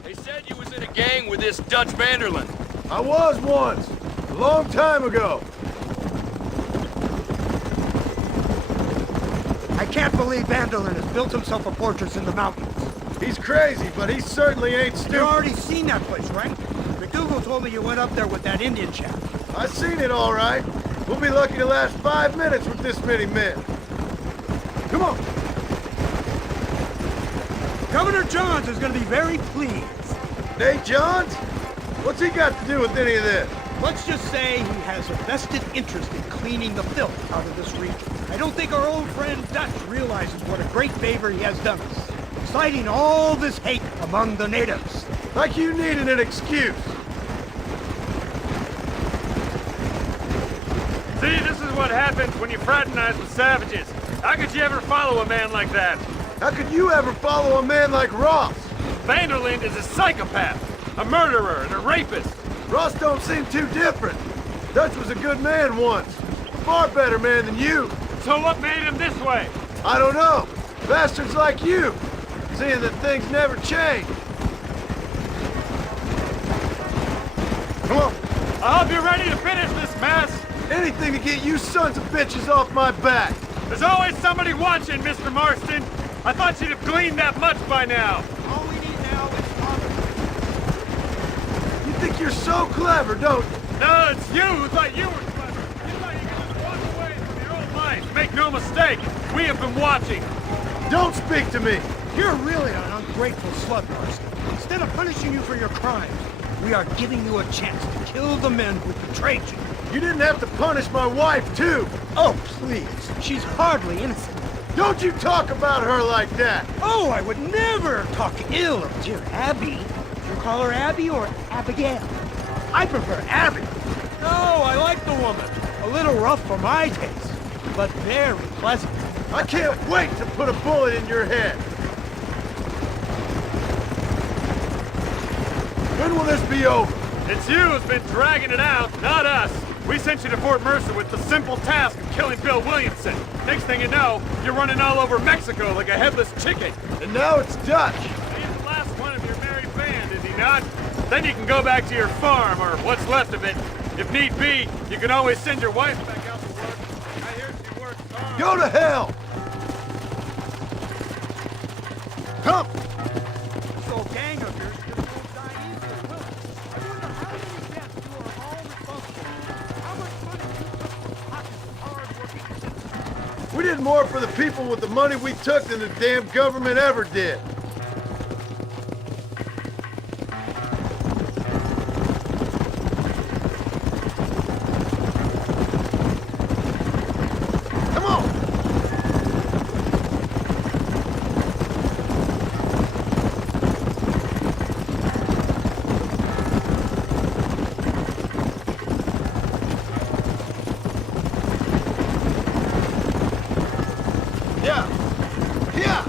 They said you was in a gang with this Dutch Van der Linde. I was once, a long time ago. I can't believe Van der Linde has built himself a fortress in the mountains. He's crazy, but he certainly ain't You've stupid. already seen that place, right? McDougal told me you went up there with that Indian chap. I seen it all right. We'll be lucky to last 5 minutes with this many men. Come on. Governor Johns is going to be very pleased. Nate Johns? What's he got to do with any of this? Let's just say he has a vested interest in cleaning the filth out of this region. I don't think our old friend Dutch realizes what a great favor he has done us, inciting all this hate among the natives. Like you needed an excuse. See, this is what happens when you fraternize with savages. How could you ever follow a man like that? How could you ever follow a man like Ross? Van der Linde is a psychopath, a murderer, and a rapist. Ross don't seem too different. Dutch was a good man once. A far better man than you. So what made him this way? I don't know. Bastards like you. Seeing that things never change. Come on. I hope you're ready to finish this mess. Anything to get you sons of bitches off my back. There's always somebody watching, Mr. Marston. I thought you'd have gleaned that much by now. All we need now is You think you're so clever, don't you? No, it's you who thought you were clever. You thought you could just walk away from your own life. Make no mistake, we have been watching. Don't speak to me. You're really an ungrateful slut, Marston. Instead of punishing you for your crimes, we are giving you a chance to kill the men who betrayed you. You didn't have to punish my wife, too. Oh, please. She's hardly innocent. Don't you talk about her like that. Oh, I would never talk ill of dear Abby. Do you call her Abby or Abigail? I prefer Abby. No, I like the woman. A little rough for my taste, but very pleasant. I can't wait to put a bullet in your head. When will this be over? It's you who's been dragging it out, not us. We sent you to Fort Mercer with the simple task of killing Bill Williamson. Next thing you know, you're running all over Mexico like a headless chicken. And now it's Dutch. He's the last one of your merry band, is he not? Then you can go back to your farm, or what's left of it. If need be, you can always send your wife back out to work. I hear she works hard. Go to hell! Come! This old gang of yours just won't die easily, will it? I wonder how many deaths you are all responsible for. How much money you took from the pockets of hard-working citizens. We did more for the people with the money we took than the damn government ever did. Come on! Yeah! Yeah!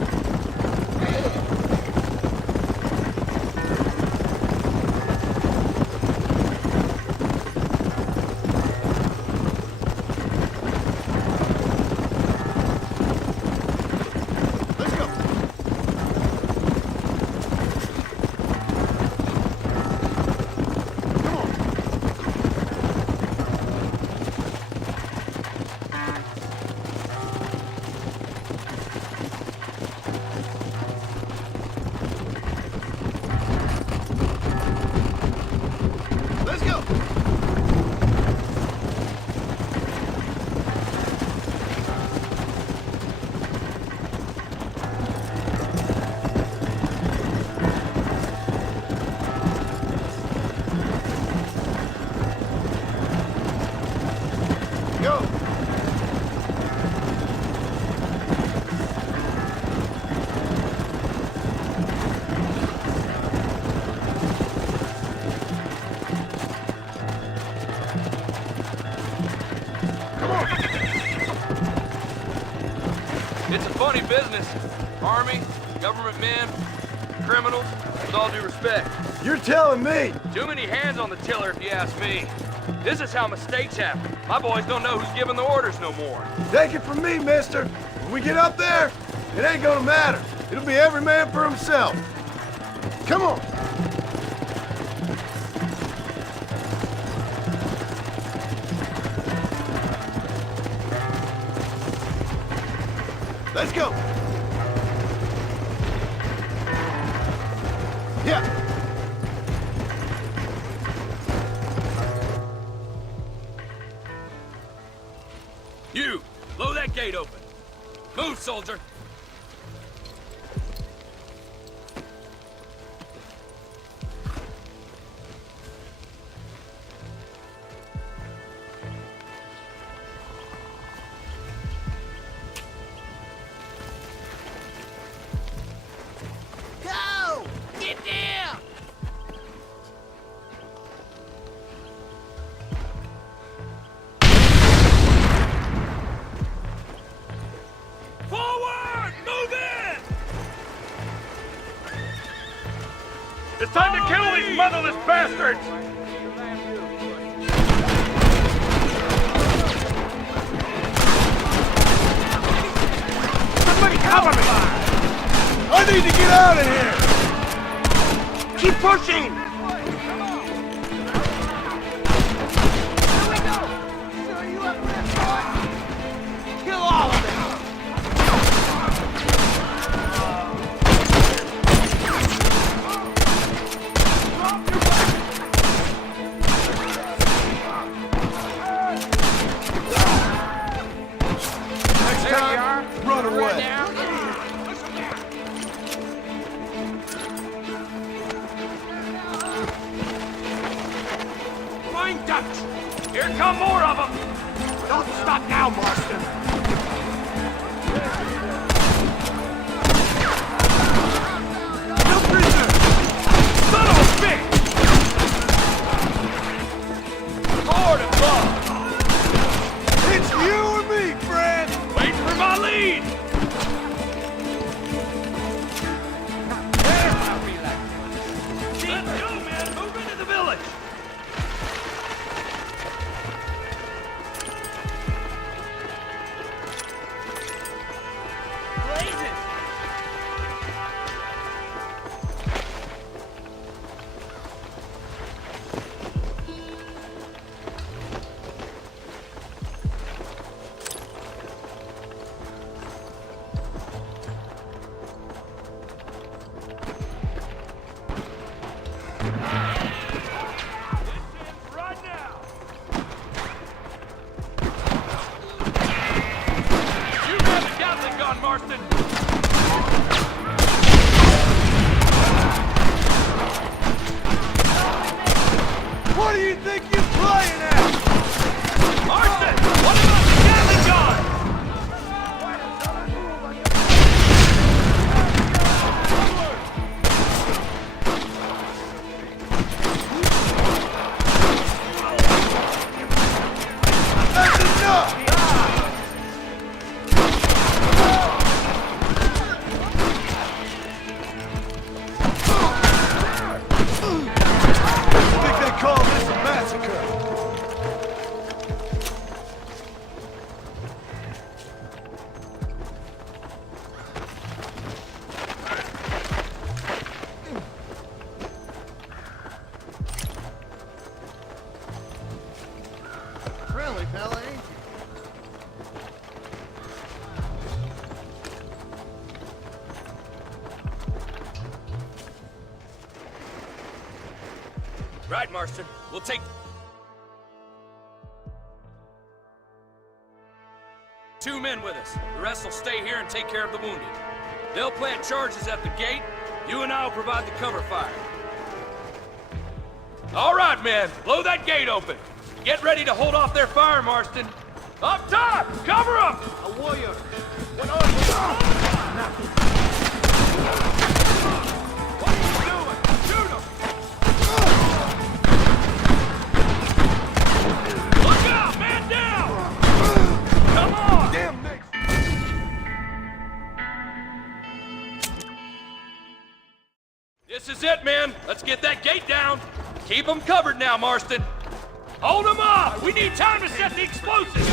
funny business. Army, government men, criminals, with all due respect. You're telling me? Too many hands on the tiller, if you ask me. This is how mistakes happen. My boys don't know who's giving the orders no more. Take it from me, mister. When we get up there, it ain't gonna matter. It'll be every man for himself. Come on. Let's go. Yeah. You, blow that gate open. Move, soldier. Go! Get down! Forward! Move in! It's time to kill these motherless bastards! Somebody cover me! I need to get out of here! Keep pushing! Kill all of them! Next time, run away. Flying Dutch! Here come more of them! Don't stop now, Marston. No prisoner! Son of a bitch! Lord above! It's you or me, friend! Wait for my lead! Let's go, man! Move into the village! Blazes! Right now! You have the Gatling gun, Marston! What do you think you're playing at? Marston! What about the Gatling gun? That's enough! I think they call this a massacre. Friendly fella, ain't you? Right, Marston. We'll take... 2 men with us. The rest will stay here and take care of the wounded. They'll plant charges at the gate. You and I will provide the cover fire. All right, men. Blow that gate open. Get ready to hold off their fire, Marston. Up top! Cover them! A warrior. What are you? What are you doing? Shoot them! Look out! Man down! Come on! Damn, Nick! This is it, men. Let's get that gate down. Keep them covered now, Marston. Hold them off! We need time to set the explosives!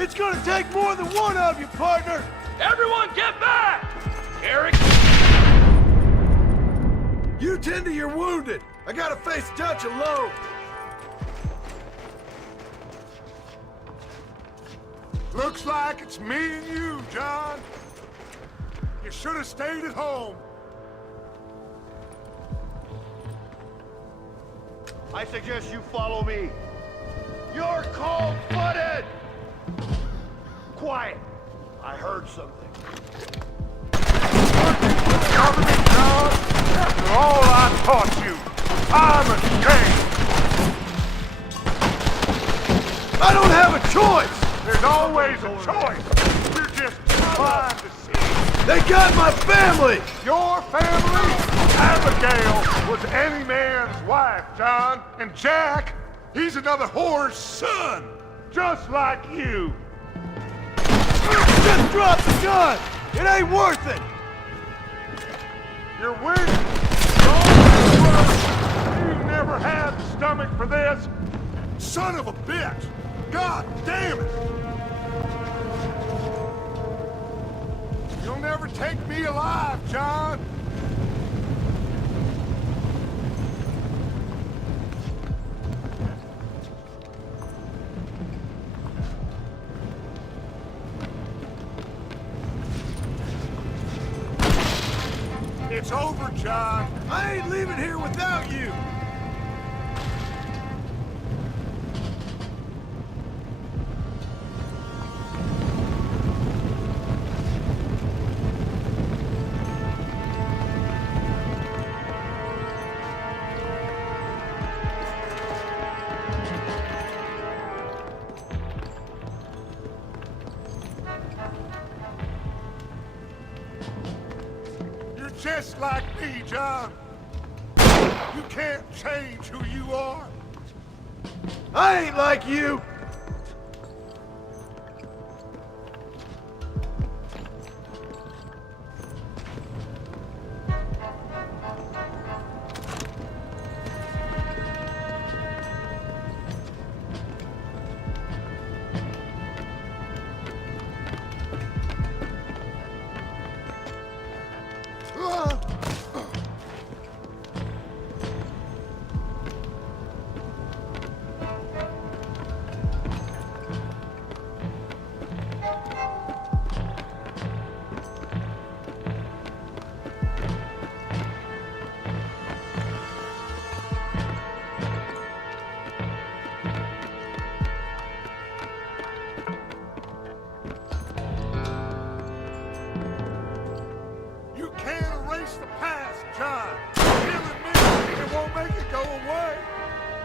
It's gonna take more than one of you, partner! Everyone get back! Eric! You tend to your wounded. I gotta face Dutch alone. Looks like it's me and you, John. You should have stayed at home. I suggest you follow me. You're cold-blooded! Quiet. I heard something. Government, John. After all I taught you, I'm ashamed. I don't have a choice! There's always a choice. You're just trying to see. They got my family! Your family? Abigail was any man's wife, John. And Jack, he's another whore's son. Just like you. Just drop the gun! It ain't worth it! You're weak. You never had the stomach for this. Son of a bitch. God damn it. You'll never take me alive, John. It's over, John. I ain't leaving here without you! Just like me, John. You can't change who you are. I ain't like you!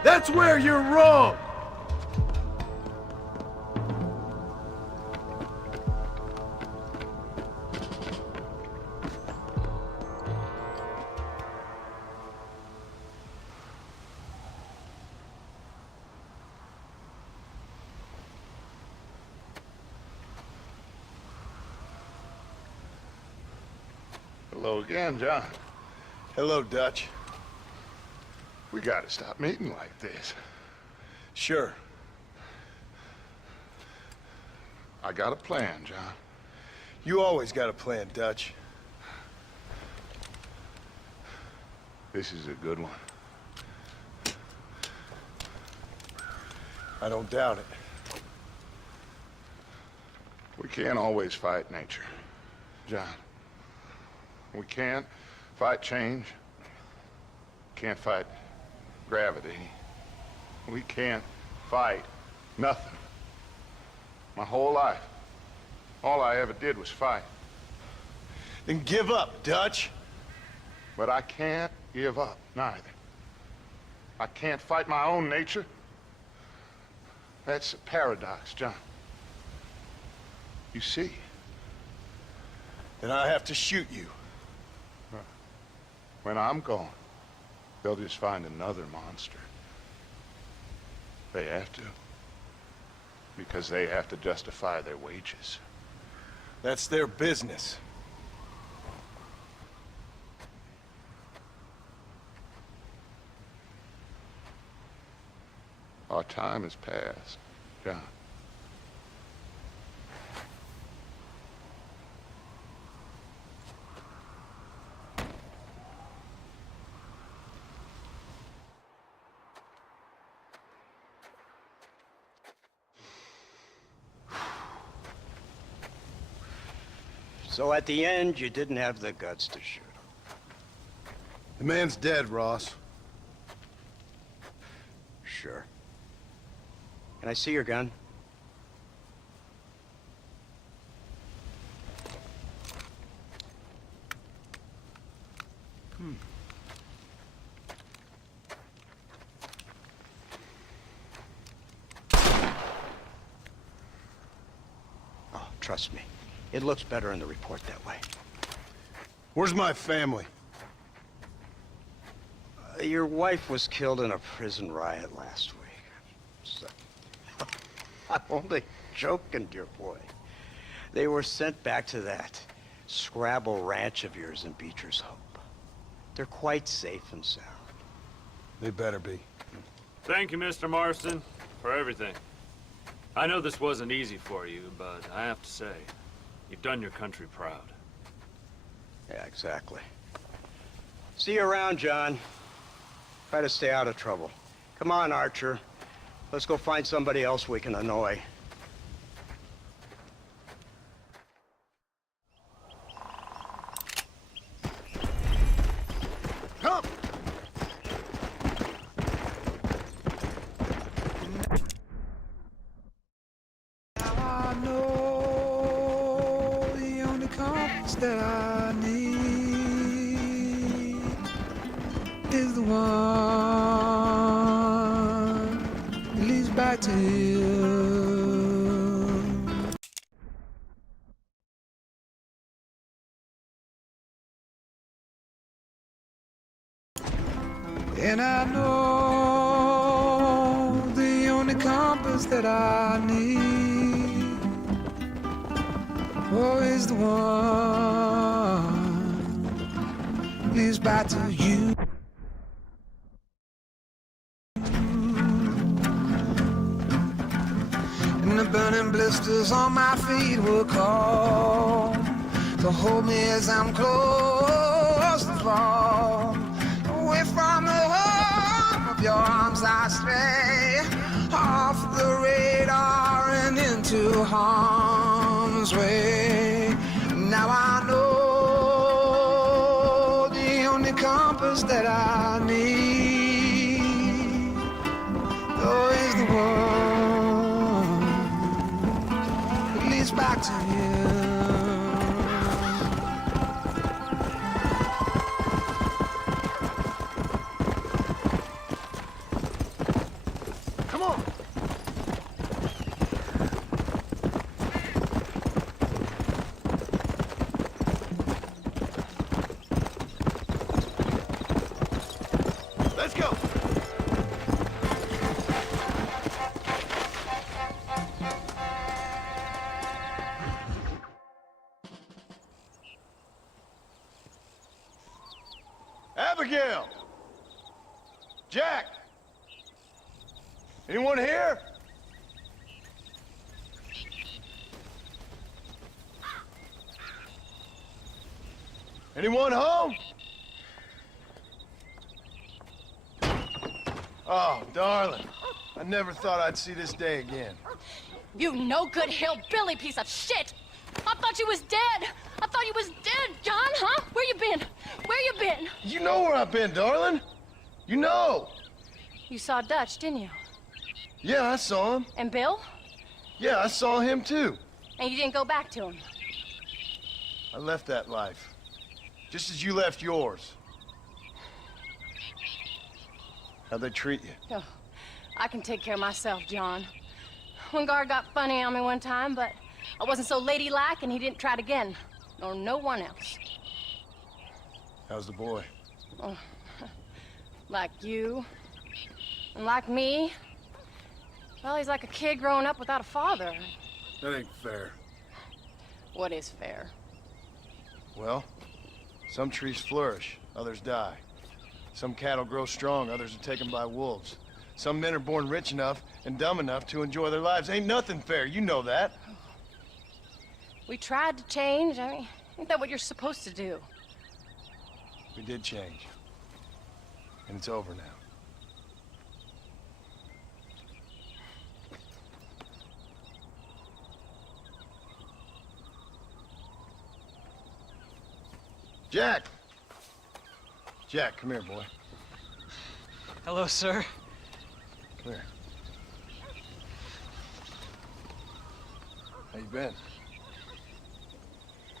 That's where you're wrong! Hello again, John. Hello, Dutch. We gotta stop meeting like this. Sure. I got a plan, John. You always got a plan, Dutch. This is a good one. I don't doubt it. We can't always fight nature, John. We can't fight change. Can't fight gravity. We can't fight nothing. My whole life, all I ever did was fight. Then give up, Dutch. But I can't give up, neither. I can't fight my own nature. That's a paradox, John. You see? Then I have to shoot you. When I'm gone, they'll just find another monster. They have to. Because they have to justify their wages. That's their business. Our time has passed, John. So at the end, you didn't have the guts to shoot him. The man's dead, Ross. Sure. Can I see your gun? Oh, trust me. It looks better in the report that way. Where's my family? Your wife was killed in a prison riot last week. So, I'm only joking, dear boy. They were sent back to that Scrabble ranch of yours in Beecher's Hope. They're quite safe and sound. They better be. Thank you, Mr. Marston, for everything. I know this wasn't easy for you, but I have to say, you've done your country proud. Yeah, exactly. See you around, John. Try to stay out of trouble. Come on, Archer. Let's go find somebody else we can annoy. Come! Now I know the only compass that I need is the one that leads back to you. And I know the only compass that I need, oh, is the one leads back to you. And the burning blisters on my feet will call to hold me as I'm close to fall. Away from the home of your arms I stray, off the radar and into harm's way. Now I know the only compass that I need, oh, is the one that leads back to you. Let's go! Abigail! Jack! Anyone here? Anyone home? Oh, darling. I never thought I'd see this day again. You no good hillbilly piece of shit! I thought you was dead! I thought you was dead, John, huh? Where you been? Where you been? You know where I've been, darling. You know. You saw Dutch, didn't you? Yeah, I saw him. And Bill? Yeah, I saw him too. And you didn't go back to him? I left that life. Just as you left yours. How'd they treat you? Oh, I can take care of myself, John. One guard got funny on me one time, but I wasn't so ladylike and he didn't try it again. Nor no one else. How's the boy? Oh, like you. And like me. Well, he's like a kid growing up without a father. That ain't fair. What is fair? Well, some trees flourish, others die. Some cattle grow strong, others are taken by wolves. Some men are born rich enough and dumb enough to enjoy their lives. Ain't nothing fair, you know that. We tried to change. I mean, ain't that what you're supposed to do? We did change. And it's over now. Jack! Jack, come here, boy. Hello, sir. Come here. How you been?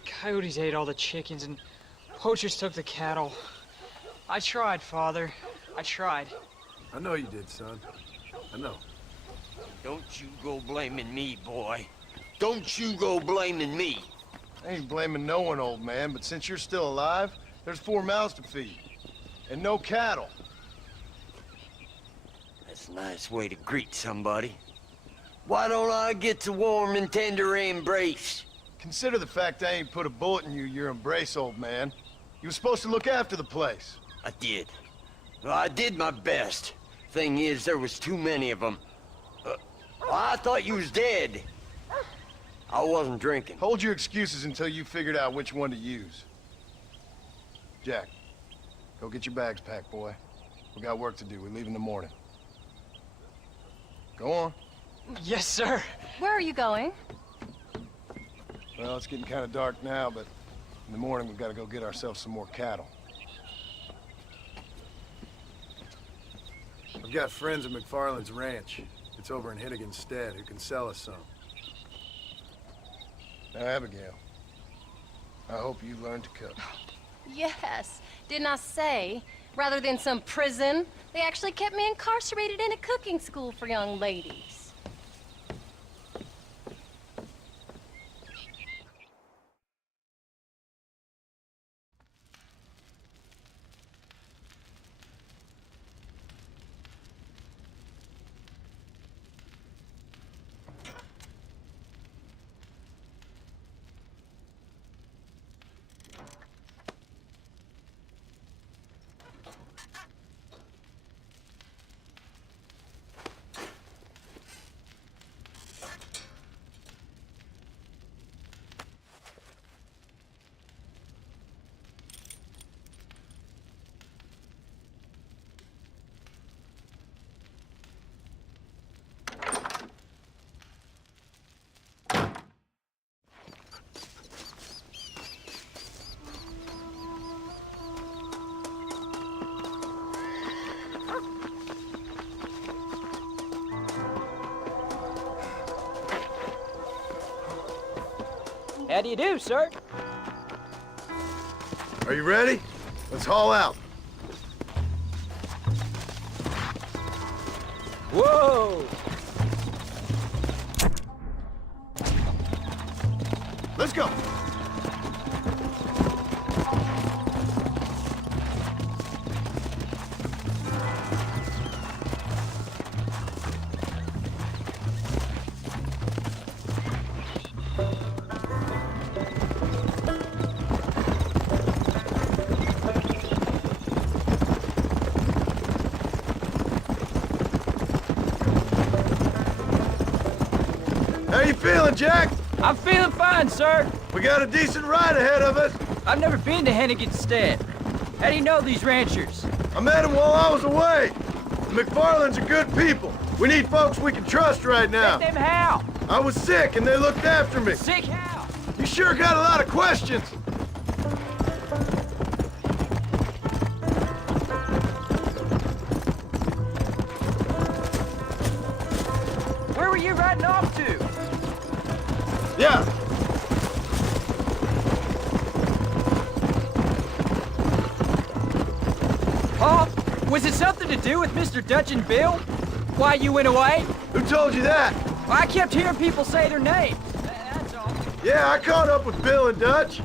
Coyotes ate all the chickens and poachers took the cattle. I tried, Father. I tried. I know you did, son. I know. Don't you go blaming me, boy. Don't you go blaming me. I ain't blaming no one, old man, but since you're still alive, there's 4 mouths to feed. And no cattle. That's a nice way to greet somebody. Why don't I get a warm and tender embrace? Consider the fact I ain't put a bullet in your embrace, old man. You were supposed to look after the place. I did. Well, I did my best. Thing is, there was too many of them. I thought you was dead. I wasn't drinking. Hold your excuses until you figured out which one to use. Jack, go get your bags packed, boy. We got work to do. We leave in the morning. Go on. Yes, sir. Where are you going? Well, it's getting kind of dark now, but in the morning we've got to go get ourselves some more cattle. I've got friends at McFarland's ranch. It's over in Hinnigan's Stead who can sell us some. Now, Abigail, I hope you learn to cook. Yes. Didn't I say, rather than some prison, they actually kept me incarcerated in a cooking school for young ladies. How do you do, sir? Are you ready? Let's haul out. Whoa! Let's go. How you feeling, Jack? I'm feeling fine, sir. We got a decent ride ahead of us. I've never been to Hinnigan's Stead. How do you know these ranchers? I met them while I was away. The McFarlands are good people. We need folks we can trust right now. Met them how? I was sick and they looked after me. Sick how? You sure got a lot of questions. Where were you riding off to? Yeah. Pa, Was it something to do with Mr. Dutch and Bill? Why you went away? Who told you that? Well, I kept hearing people say their names. That's all. Yeah, I caught up with Bill and Dutch.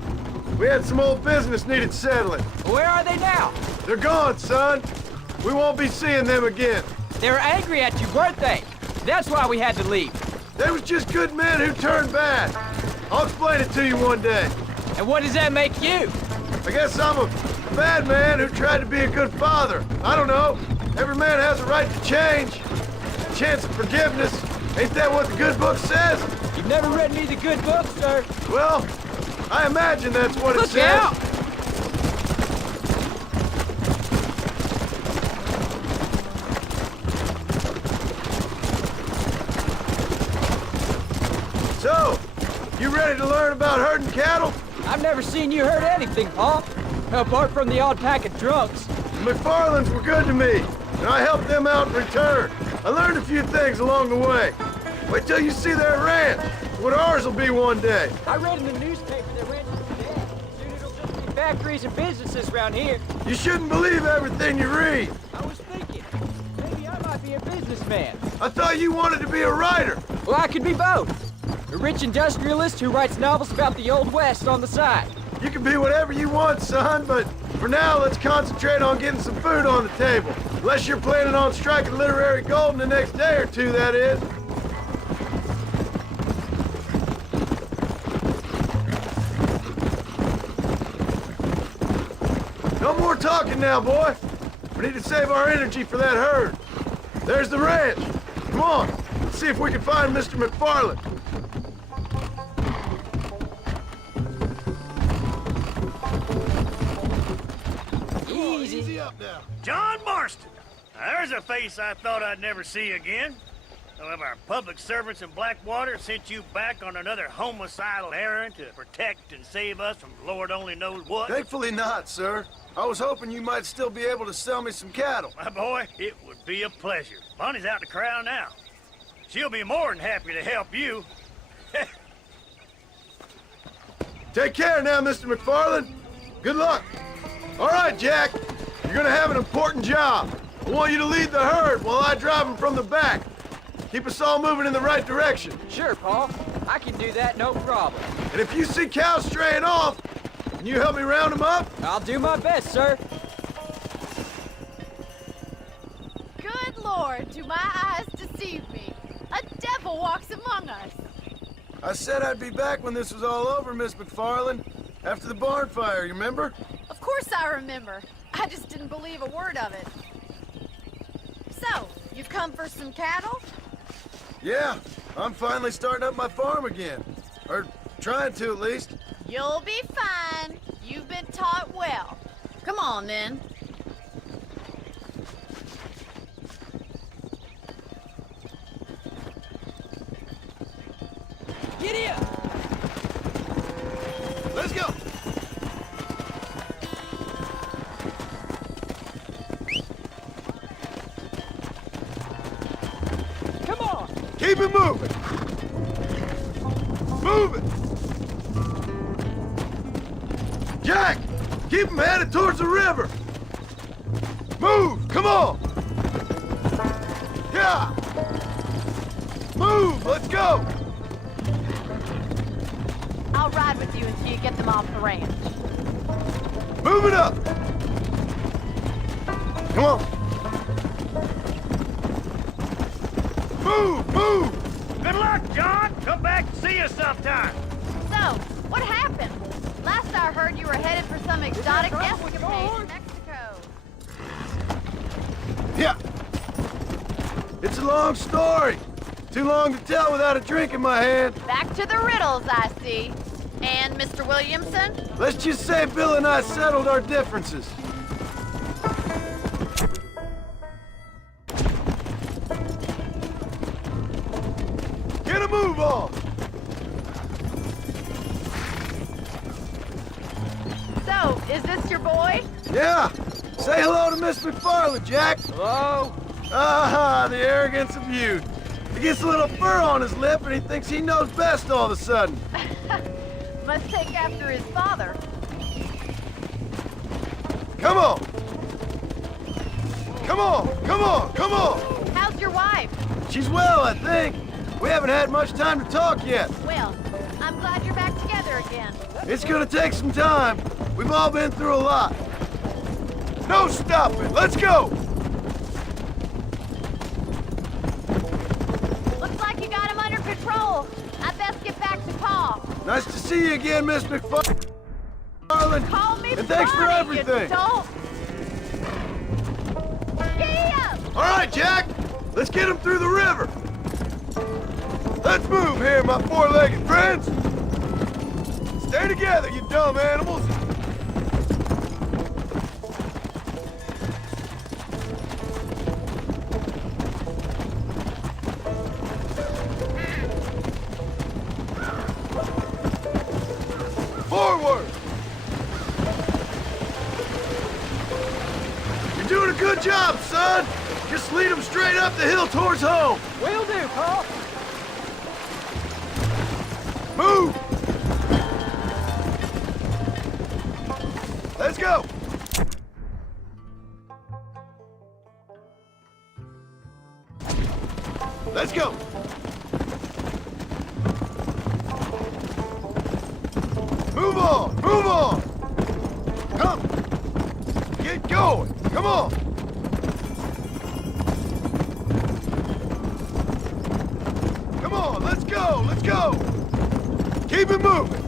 We had some old business needed settling. Where are they now? They're gone, son. We won't be seeing them again. They were angry at you, weren't they? That's why we had to leave. They was just good men who turned bad. I'll explain it to you one day. And what does that make you? I guess I'm a bad man who tried to be a good father. I don't know. Every man has a right to change. A chance of forgiveness. Ain't that what the good book says? You've never read any of the good books, sir. Well, I imagine that's what it Look says. out! So, you ready to learn about herding cattle? I've never seen you hurt anything, Pa. Apart from the odd pack of drunks. The McFarlands were good to me, and I helped them out in return. I learned a few things along the way. Wait till you see their ranch, what ours will be one day. I read in the newspaper that ranches are dead. Soon it'll just be factories and businesses around here. You shouldn't believe everything you read. I was thinking, maybe I might be a businessman. I thought you wanted to be a writer. Well, I could be both. A rich industrialist who writes novels about the Old West on the side. You can be whatever you want, son, but for now, let's concentrate on getting some food on the table. Unless you're planning on striking literary gold in the next day or two, that is. No more talking now, boy. We need to save our energy for that herd. There's the ranch. Come on, let's see if we can find Mr. McFarland. Easy up now. John Marston. Now, there's a face I thought I'd never see again. Some of our public servants in Blackwater sent you back on another homicidal errand to protect and save us from Lord only knows what. Thankfully not, sir. I was hoping you might still be able to sell me some cattle. My boy, it would be a pleasure. Bonnie's out to corral now. She'll be more than happy to help you. Take care now, Mr. McFarland. Good luck. All right, Jack. You're gonna have an important job. I want you to lead the herd while I drive them from the back. Keep us all moving in the right direction. Sure, Pa. I can do that, no problem. And if you see cows straying off, can you help me round them up? I'll do my best, sir. Good Lord, do my eyes deceive me? A devil walks among us. I said I'd be back when this was all over, Miss McFarland. After the barn fire, you remember? Of course I remember. I just didn't believe a word of it. So, you come for some cattle? Yeah, I'm finally starting up my farm again. Or trying to, at least. You'll be fine. You've been taught well. Come on, then. Giddy up! Let's go! Come on! Keep it moving! Move it! Jack! Keep them headed towards the river! Move! Come on! Yeah! Move! Let's go! I'll ride with you until you get them off the ranch. Move it up! Come on! Move! Move! Good luck, John. Come back and see us sometime. So, what happened? Last I heard you were headed for some exotic escapade in Mexico. Yeah. It's a long story. Too long to tell without a drink in my hand. Back to the riddles, I see. And Mr. Williamson? Let's just say Bill and I settled our differences. Get a move on! So, is this your boy? Yeah! Say hello to Miss McFarland, Jack! Hello? Ah, the arrogance of youth. He gets a little fur on his lip and he thinks he knows best all of a sudden. Must take after his father. Come on! Come on, come on, come on! How's your wife? She's well, I think. We haven't had much time to talk yet. Well, I'm glad you're back together again. It's gonna take some time. We've all been through a lot. No stopping. Let's go! Looks like you got him under control. I best get back to Pa. Nice to see you again, Miss McFarland. Call me And thanks for Bonnie, everything. You don't. Yeah! All right, Jack. Let's get him through the river. Let's move here, my four-legged friends. Stay together, you dumb animals. Forward! You're doing a good job, son. Just lead them straight up the hill towards home. Will do, Pa. Move! Let's go! Let's go! Move on! Move on! Come! Get going! Come on! Come on, let's go! Let's go! Keep it moving!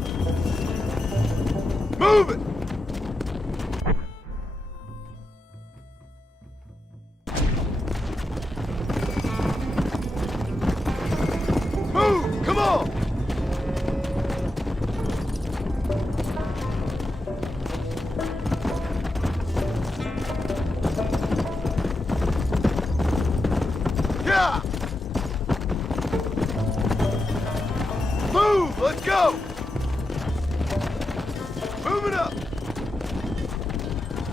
Move it! Move! Come on! Yeah! Move! Let's go! Move it up!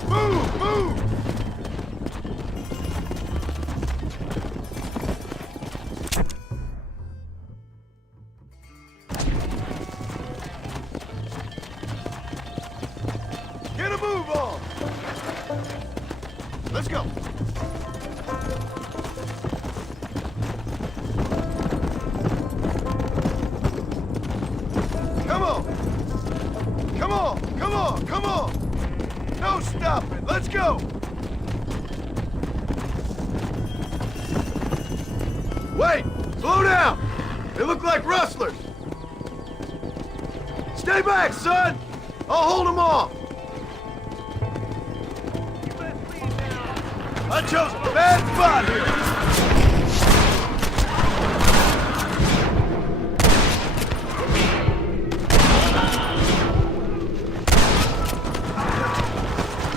Move! Move! Get a move on! Let's go! Come on! Come on! Come on! Come on! No stopping! Let's go! Wait! Slow down! They look like rustlers! Stay back, son! I'll hold them off! I chose a bad spot here!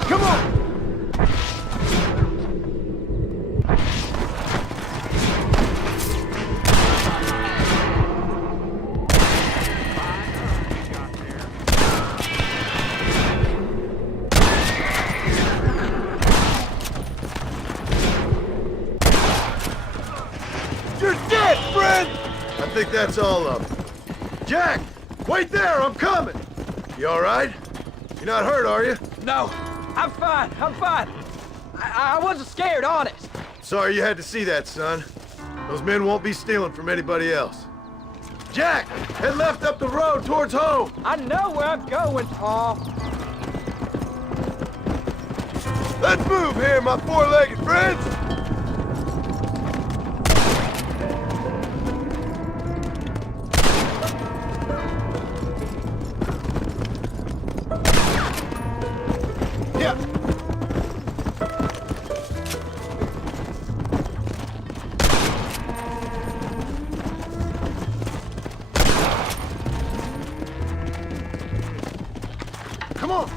Come on! You're dead, friend! I think that's all of them. Jack! Wait there, I'm coming! You all right? You're not hurt, are you? No, I'm fine. I'm fine. I wasn't scared, honest. Sorry you had to see that, son. Those men won't be stealing from anybody else. Jack! Head left up the road towards home! I know where I'm going, Pa. Let's move here, my four-legged friends! Yeah. Come on.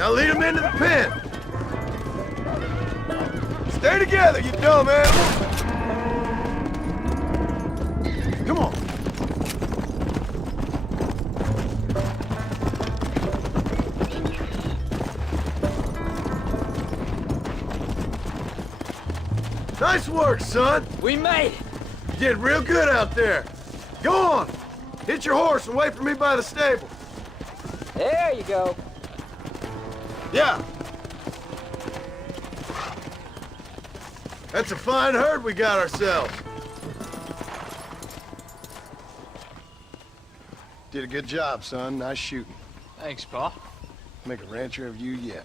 Now lead him into the pen. Stay together, you dumb animals. Come on. Nice work, son. We made it. You did real good out there. Go on. Hit your horse and wait for me by the stable. There you go. Yeah. That's a fine herd we got ourselves. Did a good job, son. Nice shooting. Thanks, Pa. Make a rancher of you yet.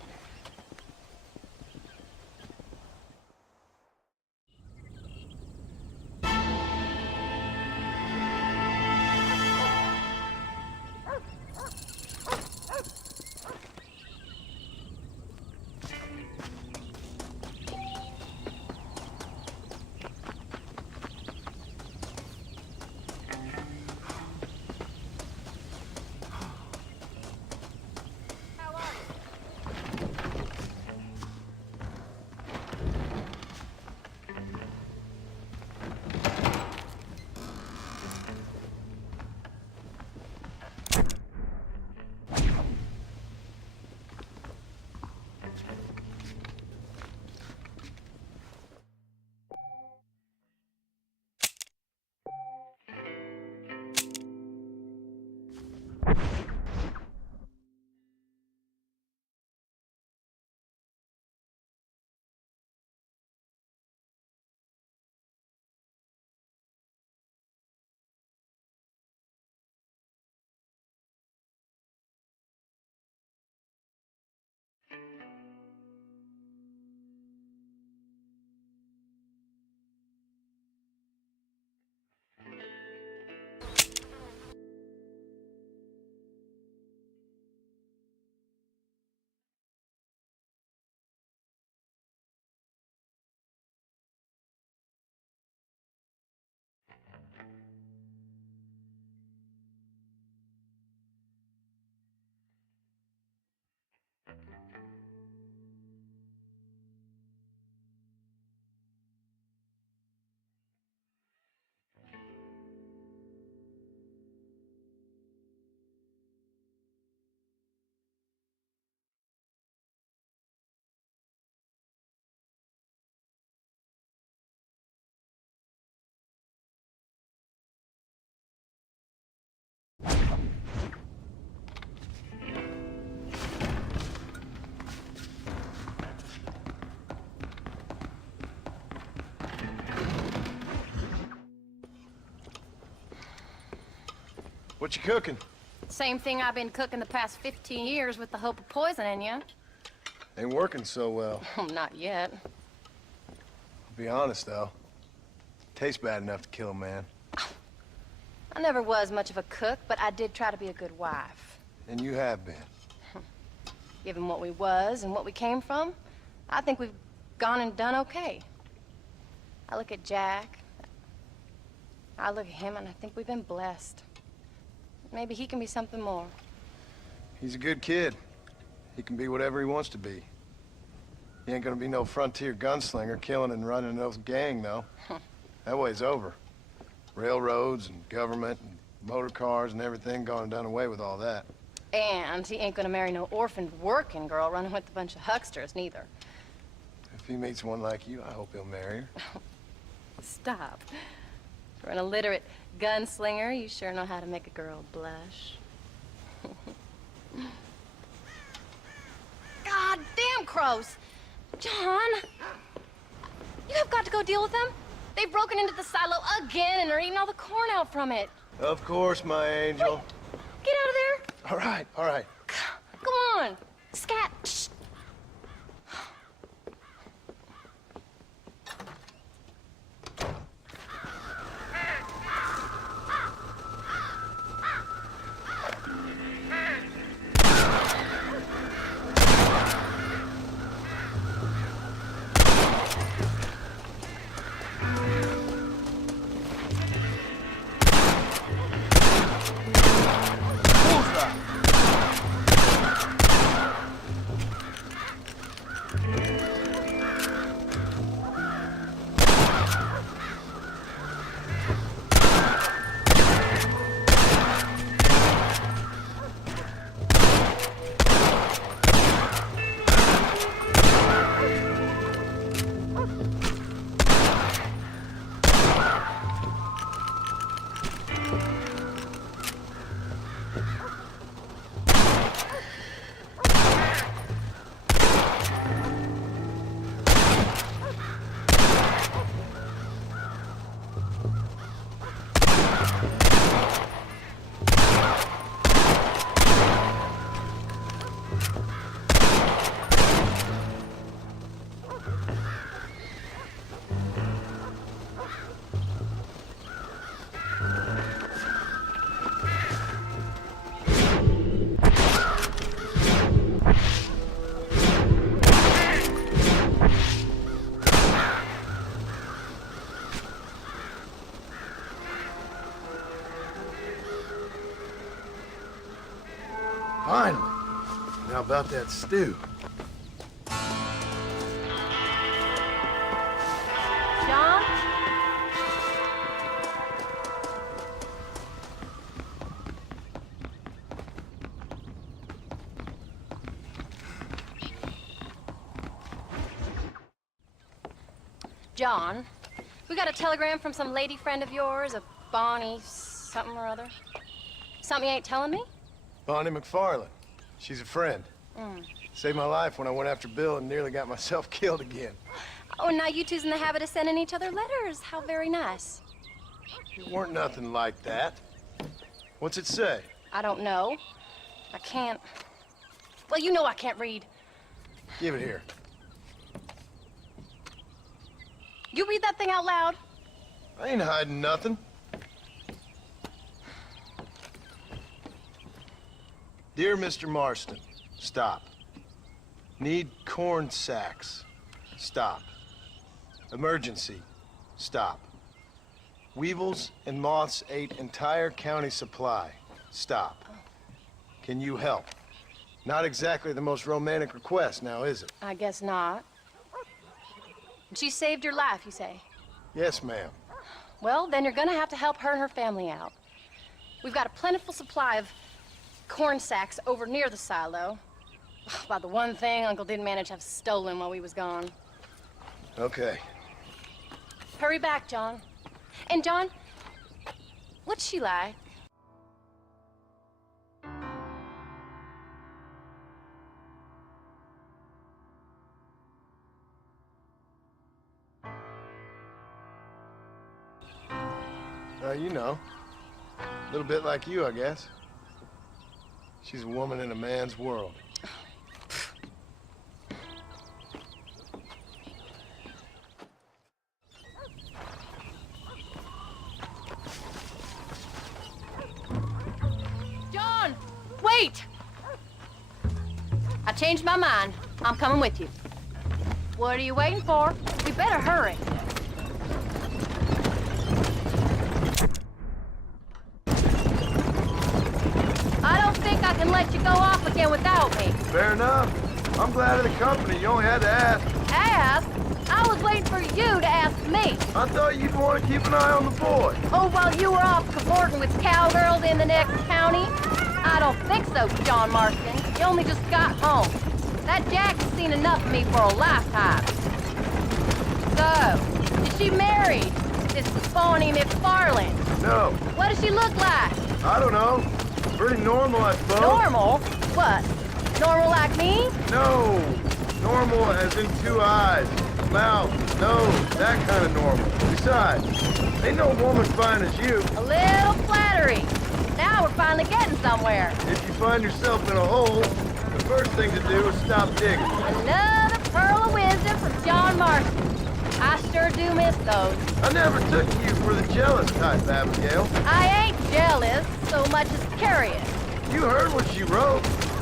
What you cooking? Same thing I've been cooking the past 15 years with the hope of poisoning you. Ain't working so well. Not yet. I'll be honest, though. Tastes bad enough to kill a man. I never was much of a cook, but I did try to be a good wife. And you have been. Given what we was and what we came from, I think we've gone and done okay. I look at Jack. I look at him, and I think we've been blessed. Maybe he can be something more. He's a good kid. He can be whatever he wants to be. He ain't gonna be no frontier gunslinger killing and running no gang, though. That way's over. Railroads and government and motor cars and everything gone and done away with all that. And he ain't gonna marry no orphaned working girl running with a bunch of hucksters, neither. If he meets one like you, I hope he'll marry her. Stop. For an illiterate gunslinger, you sure know how to make a girl blush. God damn crows! John! You have got to go deal with them. They've broken into the silo again and are eating all the corn out from it. Of course, my angel. Wait, get out of there! All right, all right. Come on! Scat! Shh. Finally. Now about that stew. John? John, we got a telegram from some lady friend of yours, a Bonnie something or other. Something you ain't telling me? Bonnie McFarland. She's a friend. Saved my life when I went after Bill and nearly got myself killed again. Oh, and now you two's in the habit of sending each other letters. How very nice. It weren't nothing like that. What's it say? I don't know. I can't... Well, you know I can't read. Give it here. You read that thing out loud? I ain't hiding nothing. Dear Mr. Marston, stop. Need corn sacks. Stop. Emergency. Stop. Weevils and moths ate entire county supply. Stop. Can you help? Not exactly the most romantic request now, is it? I guess not. She saved your life, you say? Yes, ma'am. Well, then you're gonna have to help her and her family out. We've got a plentiful supply of corn sacks over near the silo. About the one thing Uncle didn't manage to have stolen while we was gone. Okay. Hurry back, John. And John, what's she like? You know, a little bit like you, I guess. She's a woman in a man's world. John, wait! I changed my mind. I'm coming with you. What are you waiting for? We better hurry. I don't think I can let you go off again without me. Fair enough. I'm glad of the company. You only had to ask. Ask? I was waiting for you to ask me. I thought you'd want to keep an eye on the boy. Oh, while you were off cavorting with cowgirls in the next county? I don't think so, John Marston. You only just got home. That Jack has seen enough of me for a lifetime. So, is she married? This Bonnie McFarland? No. What does she look like? I don't know. Pretty normal, I suppose. Normal? What? Normal like me? No. Normal as in 2 eyes, mouth, nose, that kind of normal. Besides, ain't no woman fine as you. A little flattery. Now we're finally getting somewhere. If you find yourself in a hole, the first thing to do is stop digging. Another pearl of wisdom from John Marston. I sure do miss those. I never took you for the jealous type, Abigail. I ain't jealous so much as curious. You heard what she wrote.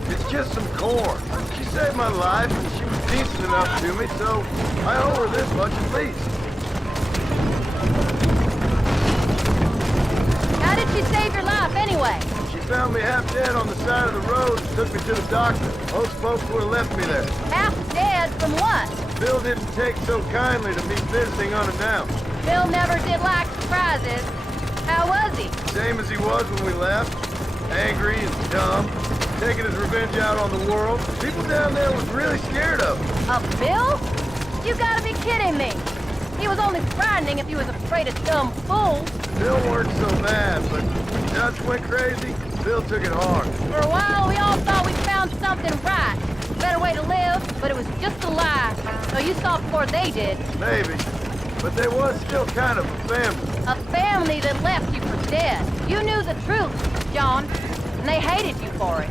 It's just some corn. She saved my life, and she was decent enough to me, so I owe her this much at least. How did she save your life anyway? She found me half dead on the side of the road and took me to the doctor. Most folks would have left me there. Half dead from what? Bill didn't take so kindly to me visiting unannounced. Bill never did like surprises. How was he? Same as he was when we left. Angry and dumb. Taking his revenge out on the world. People down there was really scared of him. Of Bill? You gotta be kidding me. He was only frightening if he was afraid of dumb fools. Bill weren't so bad, but when Dutch went crazy, Bill took it hard. For a while, we all thought we found something right. Better way to live, but it was just a lie. So you saw before they did. Maybe. But they was still kind of a family. A family that left you for dead. You knew the truth, John, and they hated you for it.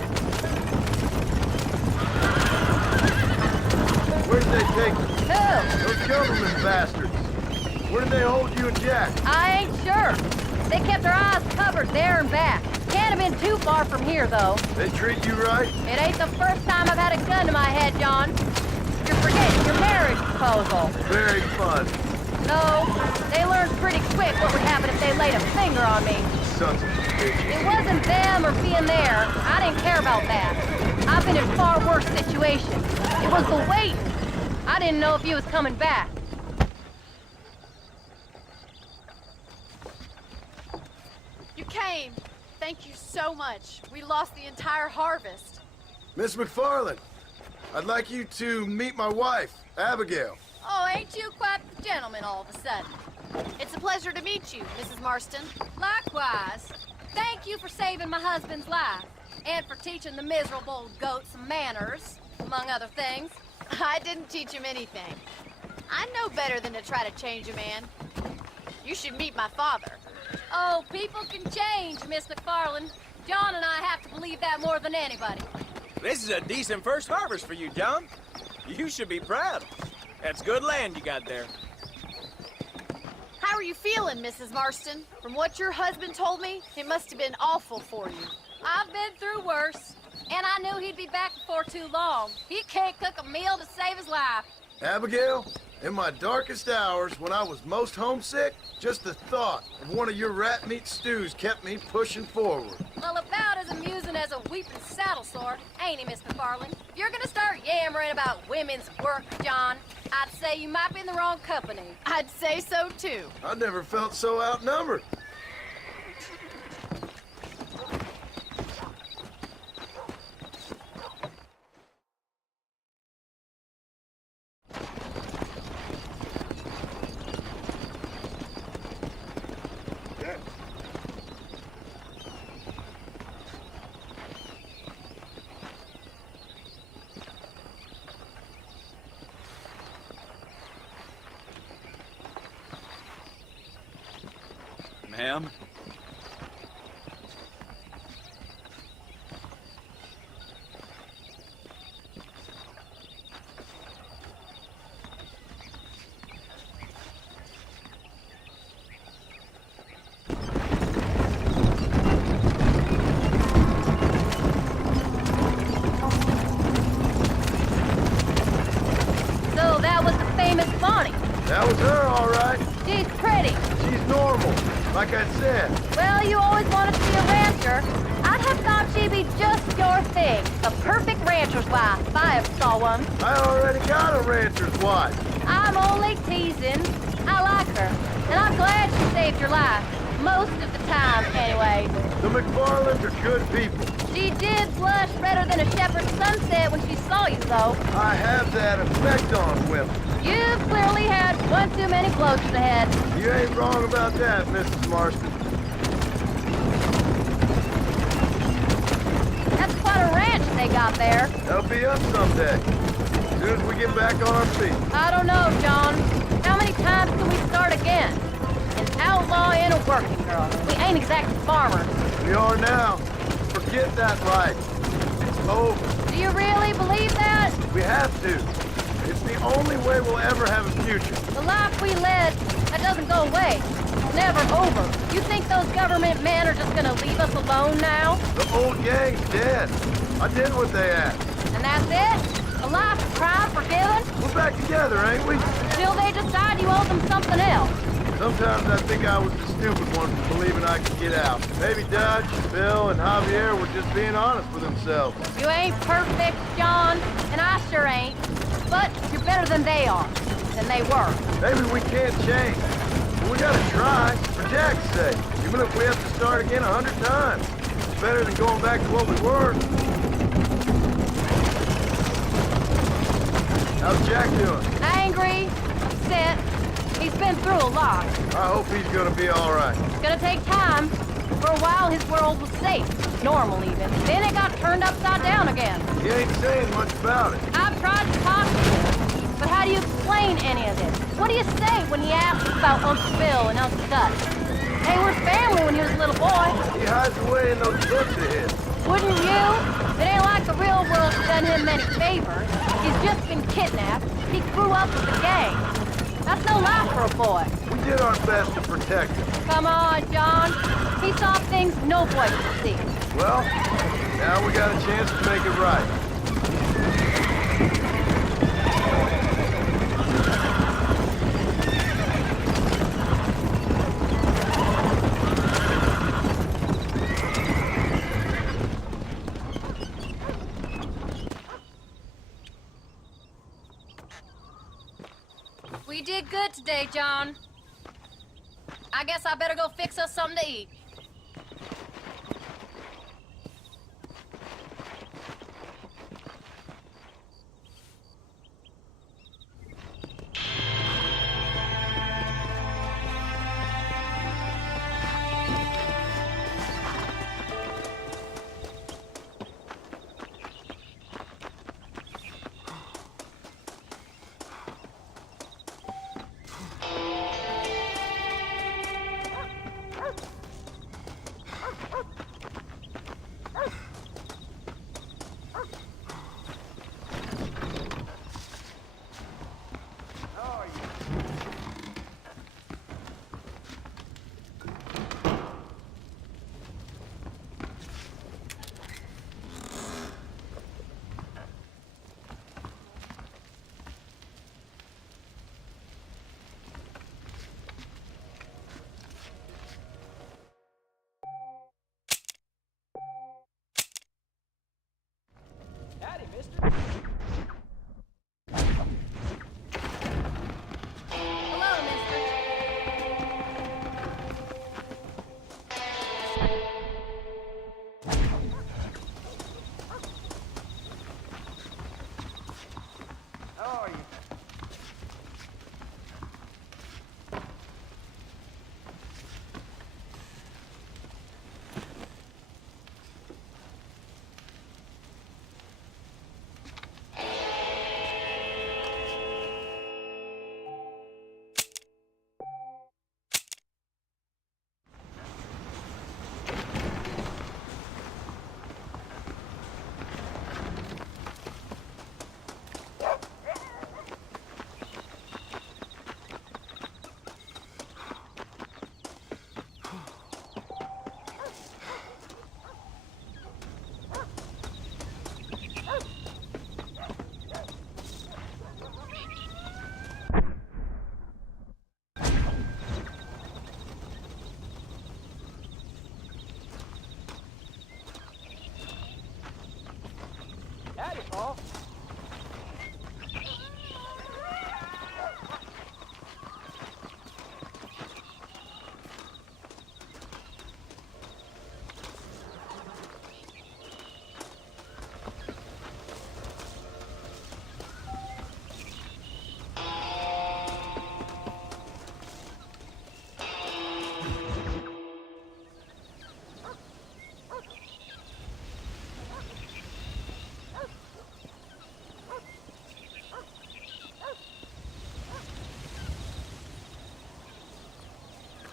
Where did they take you? Who? Those government bastards. Where did they hold you and Jack? I ain't sure. They kept their eyes covered there and back. Can't have been too far from here, though. They treat you right? It ain't the first time I've had a gun to my head, John. You're forgetting your marriage proposal. Very fun. No, they learned pretty quick what would happen if they laid a finger on me. sons of bitches. It wasn't them or being there. I didn't care about that. I've been in far worse situations. It was the waiting. I didn't know if he was coming back. You came. Thank you so much. We lost the entire harvest. Miss McFarland, I'd like you to meet my wife, Abigail. Oh, ain't you quite the gentleman all of a sudden? It's a pleasure to meet you, Mrs. Marston. Likewise. Thank you for saving my husband's life. And for teaching the miserable goat some manners, among other things. I didn't teach him anything. I know better than to try to change a man. You should meet my father. Oh, people can change, Miss McFarland. John and I have to believe that more than anybody. This is a decent first harvest for you, John. You should be proud. That's good land you got there. How are you feeling, Mrs. Marston? From what your husband told me, it must have been awful for you. I've been through worse, and I knew he'd be back before too long. He can't cook a meal to save his life. Abigail, in my darkest hours, when I was most homesick, just the thought of one of your rat meat stews kept me pushing forward. Well, about as amusing as a weeping saddle sore, ain't he, Miss McFarland? If you're gonna start yammering about women's work, John, I'd say you might be in the wrong company. I'd say so, too. I never felt so outnumbered. Ma'am? So that was the famous Bonnie. That was her, all right. She's pretty. She's normal, like I said. Well, you always wanted to be a rancher. I'd have thought she'd be just your thing. A perfect rancher's wife, if I ever saw one. I already got a rancher's wife. I'm only teasing. I like her, and I'm glad she saved your life. Most of the time, anyway. The McFarlands are good people. She did blush redder than a shepherd's sunset when she saw you, though. I have that effect on women. You've clearly had one too many blows to the head. You ain't wrong about that, Mrs. Marston. That's quite a ranch they got there. That'll be us someday. As soon as we get back on our feet. I don't know, John. How many times can we start again? An outlaw and a working girl. We ain't exactly farmers. We are now. Forget that life. It's over. Do you really believe that? We have to. It's the only way we'll ever have a future. The life we led, that doesn't go away. It's never over. You think those government men are just gonna leave us alone now? The old gang's dead. I did what they asked. And that's it? A life of crime forgiven? We're back together, ain't we? Till they decide you owe them something else. Sometimes I think I was the stupid one for believing I could get out. Maybe Dutch, Bill, and Javier were just being honest with themselves. You ain't perfect, John, and I sure ain't. But you're better than they are, than they were. Maybe we can't change. But we gotta try, for Jack's sake. Even if we have to start again 100 times. It's better than going back to what we were. How's Jack doing? Angry, upset. He's been through a lot. I hope he's gonna be all right. It's gonna take time. For a while, his world was safe. Normal, even. Then it got turned upside down again. He ain't saying much about it. I've tried to talk to him. But how do you explain any of this? What do you say when he asks about Uncle Bill and Uncle Dutch? They were family when he was a little boy. He hides away in those books of his. Wouldn't you? It ain't like the real world's done him many favors. He's just been kidnapped. He grew up with the gang. That's no life for a boy. We did our best to protect him. Come on, John. He saw things no boy could see. Well, now we got a chance to make it right. today, John. I guess I better go fix us something to eat. Howdy, mister. Hello, mister. How are you? Howdy, Paul.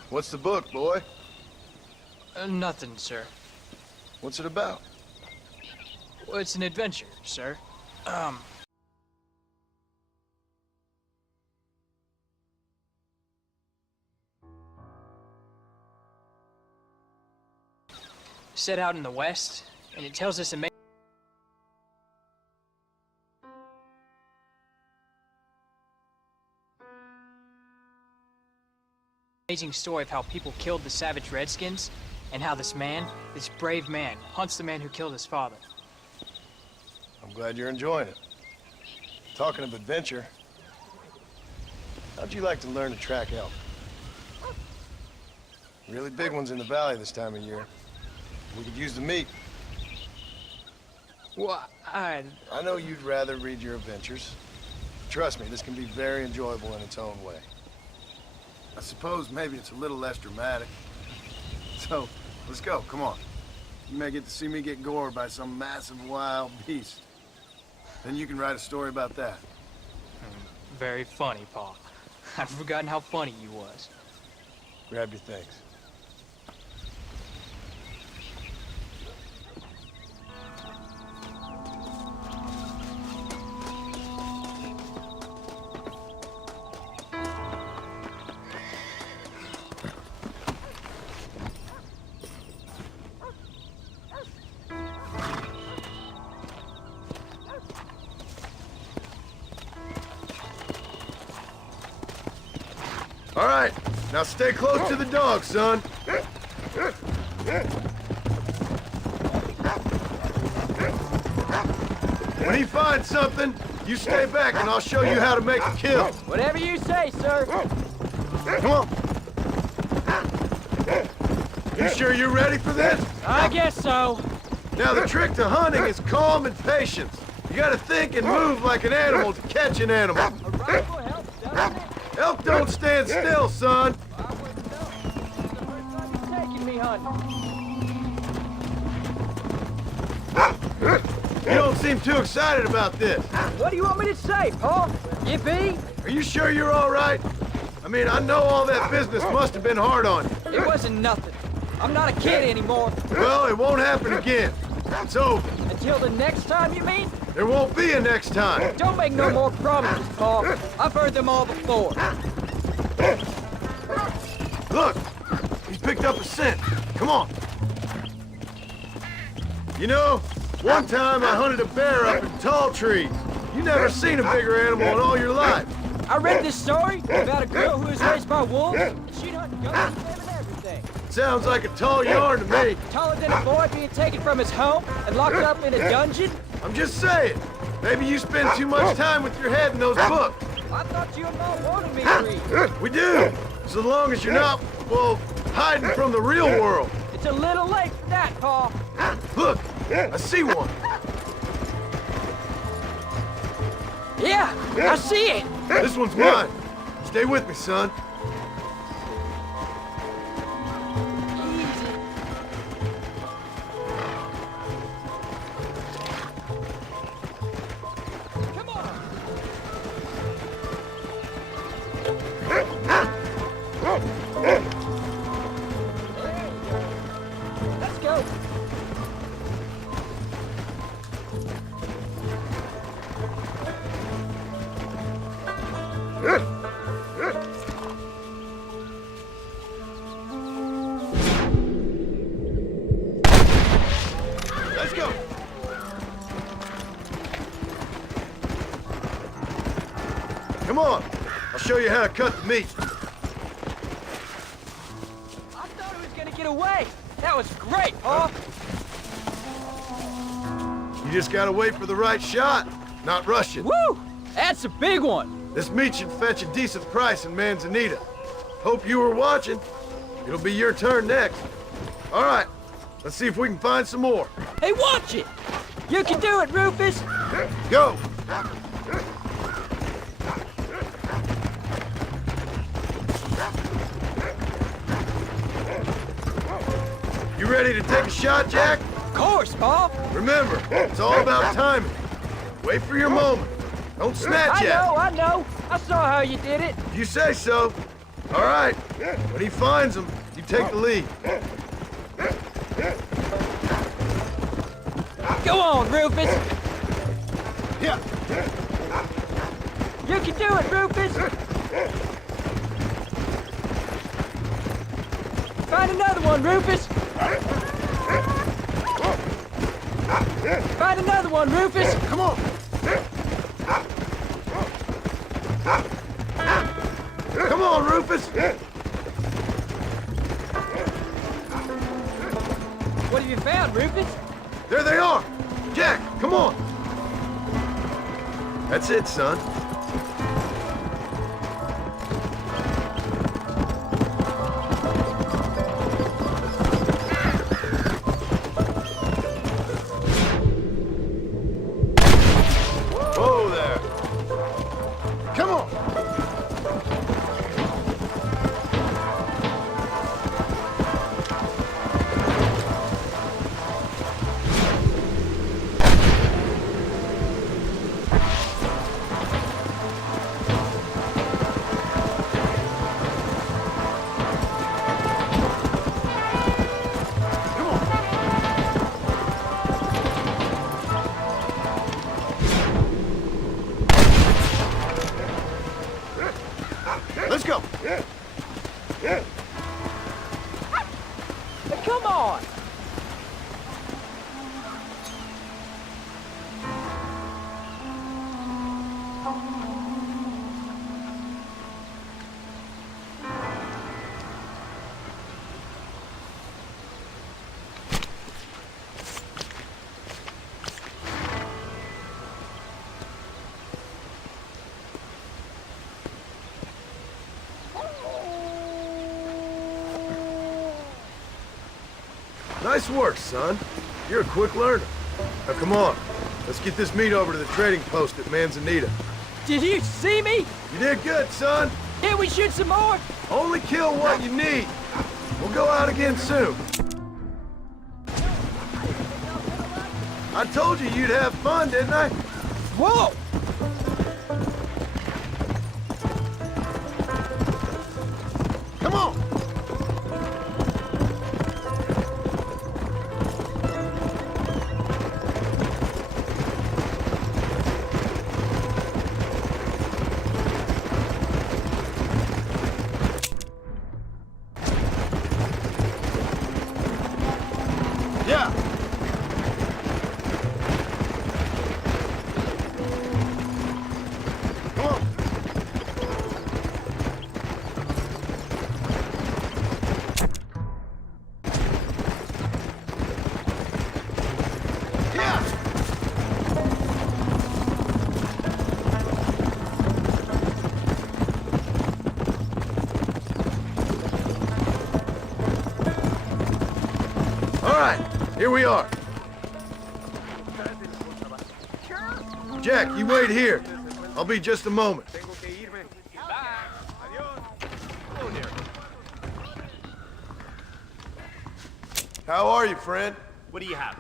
What's the book, boy? Nothing, sir. What's it about? Well, it's an adventure, sir. Set out in the West, and it tells us amazing story of how people killed the savage Redskins, and how this man, this brave man, hunts the man who killed his father. I'm glad you're enjoying it. Talking of adventure, how'd you like to learn to track elk? Really big ones in the valley this time of year. We could use the meat. Well, I know you'd rather read your adventures. Trust me, this can be very enjoyable in its own way. I suppose maybe it's a little less dramatic. So, let's go, come on. You may get to see me get gored by some massive wild beast. Then you can write a story about that. Very funny, Paul. I'd forgotten how funny you was. Grab your things. All right, now stay close to the dog, son. When he finds something, You stay back and I'll show you how to make a kill. Whatever you say, sir. Come on. You sure you're ready for this? I guess so. Now, the trick to hunting is calm and patience. You gotta think and move like an animal to catch an animal. A rifle helps, doesn't it? Elk don't stand still, son. I wouldn't know. This is the first time you've taken me hunting. You don't seem too excited about this. What do you want me to say, Paul? Yippee? Are you sure you're all right? I mean, I know all that business must have been hard on you. It wasn't nothing. I'm not a kid anymore. Well, it won't happen again. It's over. Until the next time, you mean? There won't be a next time. Don't make no more promises, Paul. I've heard them all before. Look, he's picked up a scent. Come on. You know, one time I hunted a bear up in tall trees. You never seen a bigger animal in all your life. I read this story about a girl who was raised by wolves. She'd hunt guns and everything. Sounds like a tall yarn to me. Taller than a boy being taken from his home and locked up in a dungeon? I'm just saying. Maybe you spend too much time with your head in those books. I thought you and Mom wanted me to read. We do. So long as you're not, well, hiding from the real world. It's a little late for that, Paul. Look, I see one. Yeah, I see it. This one's mine. Stay with me, son. Let's go. Let's go. Come on. I'll show you how to cut the meat. I thought he was gonna get away. That was great, Paul. You just gotta wait for the right shot, not rush it. Woo! That's a big one. This meat should fetch a decent price in Manzanita. Hope you were watching. It'll be your turn next. All right, let's see if we can find some more. Hey, watch it! You can do it, Rufus! Go! You ready to take a shot, Jack? Of course, Paul. Remember, it's all about timing. Wait for your moment. Don't snatch at it. I know. I saw how you did it. You say so. All right. When he finds them, you take the lead. Go on, Rufus. Yeah. You can do it, Rufus. Find another one, Rufus. Find another one, Rufus. Come on. Come on, Rufus. What have you found, Rufus? There they are. Jack, come on. That's it, son. Whoa there. Come on. Let's go. Come on. Nice work, son. You're a quick learner. Now come on. Let's get this meat over to the trading post at Manzanita. Did you see me? You did good, son. Can we shoot some more? Only kill what you need. We'll go out again soon. I told you you'd have fun, didn't I? Whoa! Come on! Yeah! Come on! All right, here we are. Jack, you wait here. I'll be just a moment. How are you, friend? What do you have?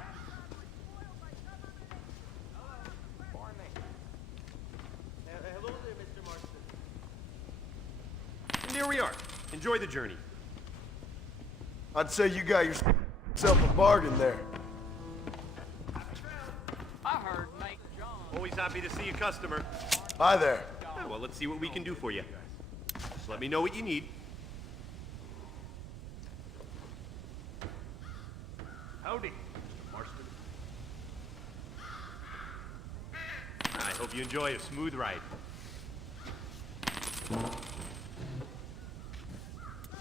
And here we are. Enjoy the journey. I'd say you got yourself a bargain there. I heard Mike John. Always happy to see a customer. Hi there. Yeah, well, let's see what we can do for you. Just let me know what you need. Howdy, Mr. Marston. I hope you enjoy a smooth ride.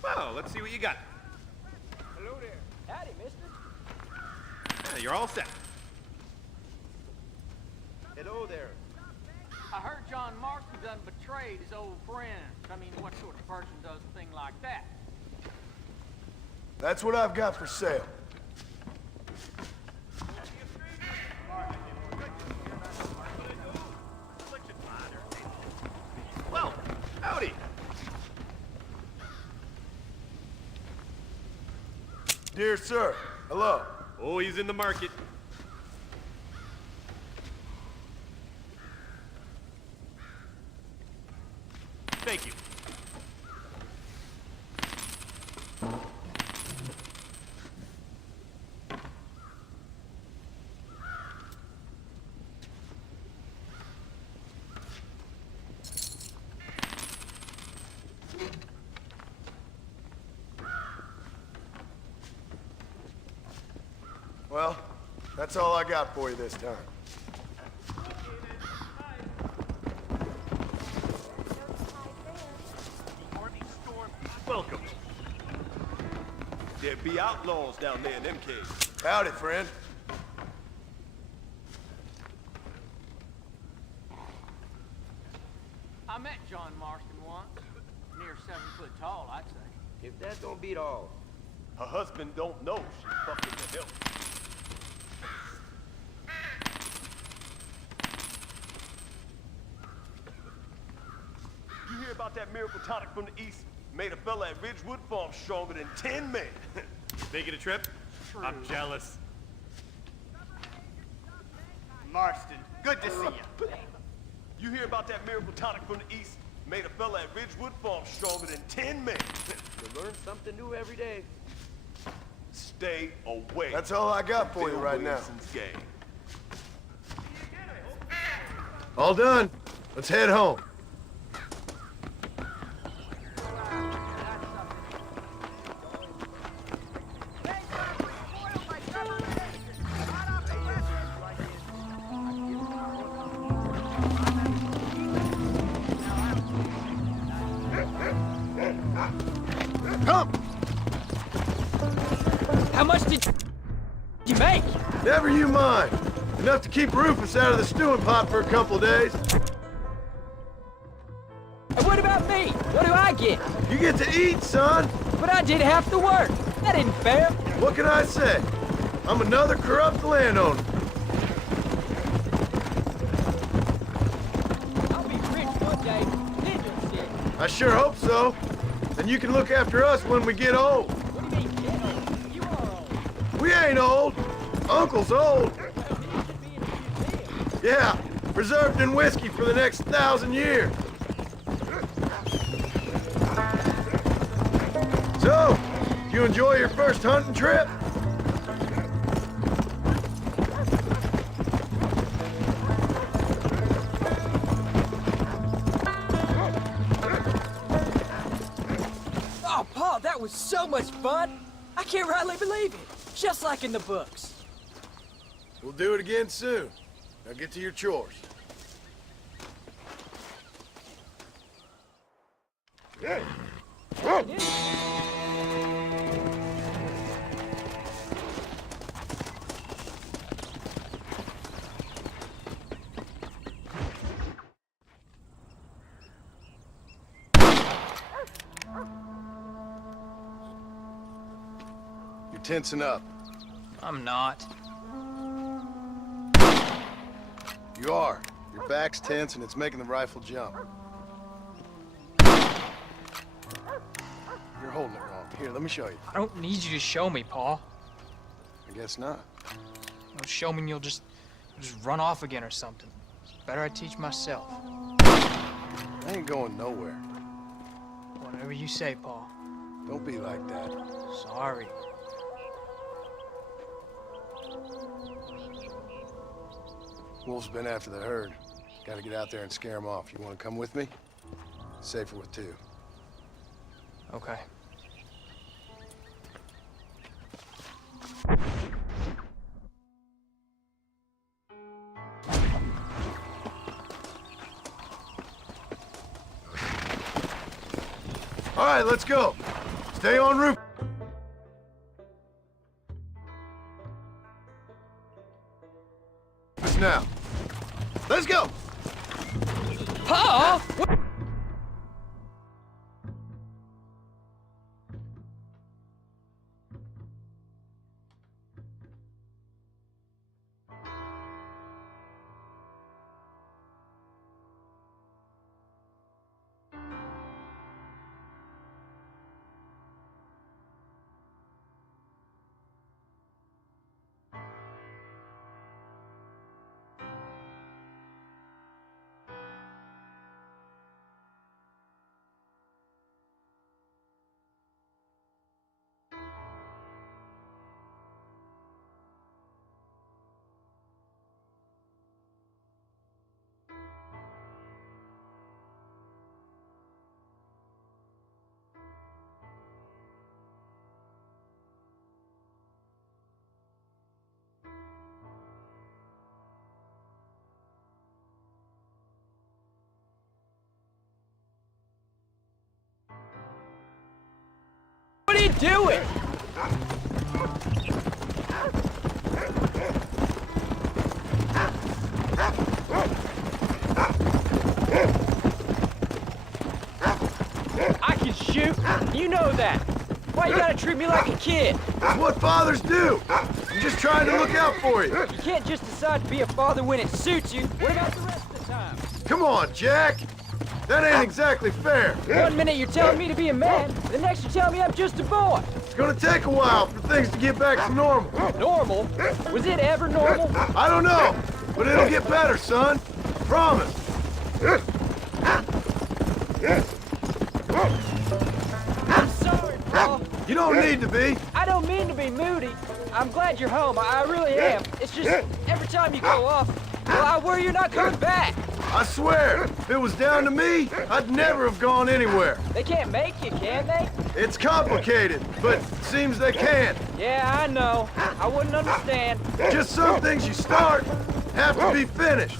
Well, let's see what you got. Hello there. Howdy, mister. Yeah, you're all set. Hello there. I heard John Marston done betrayed his old friend. I mean, what sort of person does a thing like that? That's what I've got for sale. Well, howdy. Dear sir, hello. Oh, he's in the market. Thank you. Well, that's all I got for you this time. Welcome. There be outlaws down there in them caves. Howdy, friend. I met John Marston once. Near 7 foot tall, I'd say. If that don't beat all. Her husband don't know she's fucking the hill. You hear about that miracle tonic from the east? Made a fella at Ridgewood Farm stronger than 10 men. Making a trip? I'm jealous. Marston, good to see you. You hear about that miracle tonic from the east? Made a fella at Ridgewood Farm stronger than 10 men. You learn something new every day. Stay away. That's all I got for you Bill right now. Wilson's gang. All done. Let's head home. Come! How much did you make? Never you mind. Enough to keep Rufus out of the stewing pot for a couple days. And what about me? What do I get? You get to eat, son. But I did half the work. That isn't fair. What can I say? I'm another corrupt landowner. I'll be rich one day. Then you'll see it. I sure hope so. Then you can look after us when we get old. What do you mean, get old? You are old. We ain't old. Uncle's old. Yeah, preserved in whiskey for the next 1,000 years. So, did you enjoy your first hunting trip? Oh, Paul, that was so much fun. I can't rightly believe it. Just like in the books. We'll do it again soon. Now get to your chores. You're tensing up. I'm not. You are. Your back's tense and it's making the rifle jump. You're holding it wrong. Here, let me show you. I don't need you to show me, Paul. I guess not. You'll show me and you'll just run off again or something. It's better I teach myself. I ain't going nowhere. Whatever you say, Paul. Don't be like that. Sorry. Wolf's been after the herd. Gotta get out there and scare him off. You wanna come with me? Safer with two. Okay. All right, let's go. Stay en route. Now. Let's go! Paul! What are you doing? I can shoot. You know that. Why you gotta treat me like a kid? That's what fathers do. I'm just trying to look out for you. You can't just decide to be a father when it suits you. What about the rest of the time? Come on, Jack. That ain't exactly fair. 1 minute you're telling me to be a man, the next you're telling me I'm just a boy. It's gonna take a while for things to get back to normal. Normal? Was it ever normal? I don't know, but it'll get better, son. I promise. I'm sorry, Paul. You don't need to be. I don't mean to be moody. I'm glad you're home. I really am. It's just every time you go off, well, I worry you're not coming back. I swear, if it was down to me, I'd never have gone anywhere. They can't make you, can they? It's complicated, but it seems they can. Yeah, I know. I wouldn't understand. Just some things you start have to be finished.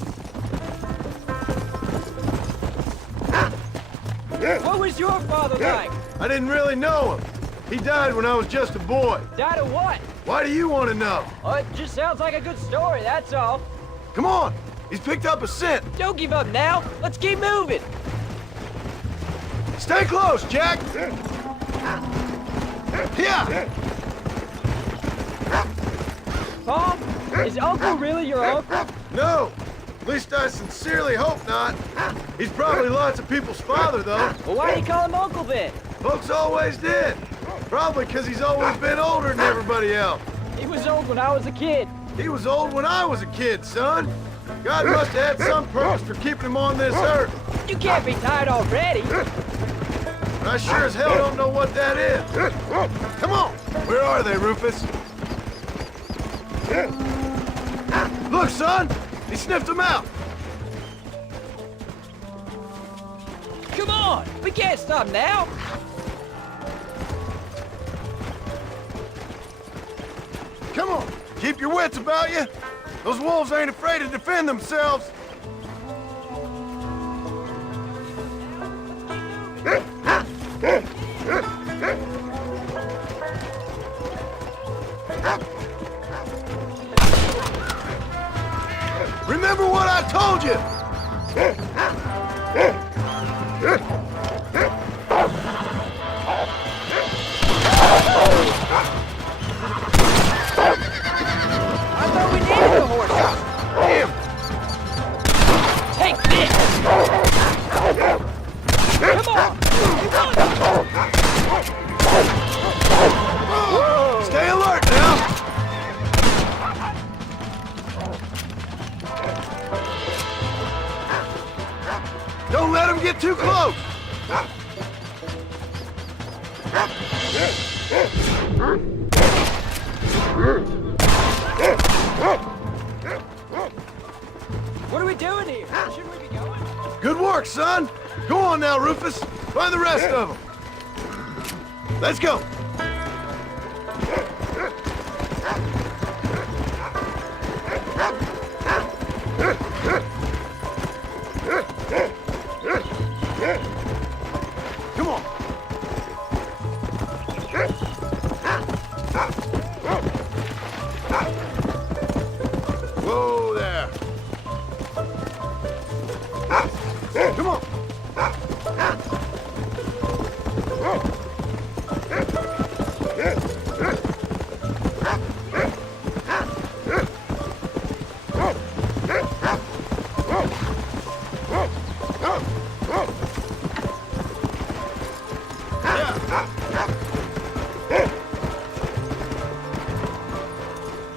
What was your father like? I didn't really know him. He died when I was just a boy. Died of what? Why do you want to know? Oh, it just sounds like a good story, that's all. Come on, he's picked up a scent. Don't give up now. Let's keep moving. Stay close, Jack. Yeah. farm? Is Uncle really your uncle? No! At least I sincerely hope not. He's probably lots of people's father, though. Well, why do you call him Uncle then? Folks always did. Probably because he's always been older than everybody else. He was old when I was a kid. He was old when I was a kid, son. God must have had some purpose for keeping him on this earth. You can't be tired already. I sure as hell don't know what that is. Come on! Where are they, Rufus? Look, son! He sniffed them out! Come on! We can't stop now! Come on! Keep your wits about you! Those wolves ain't afraid to defend themselves! Remember what I told you! I thought we needed the horses! Damn! Take this! Come on! Stay alert now! Don't let him get too close! What are we doing here? Shouldn't we be going? Good work, son! Go on now, Rufus! Find the rest of them! Let's go! Come on! Whoa there! Come on!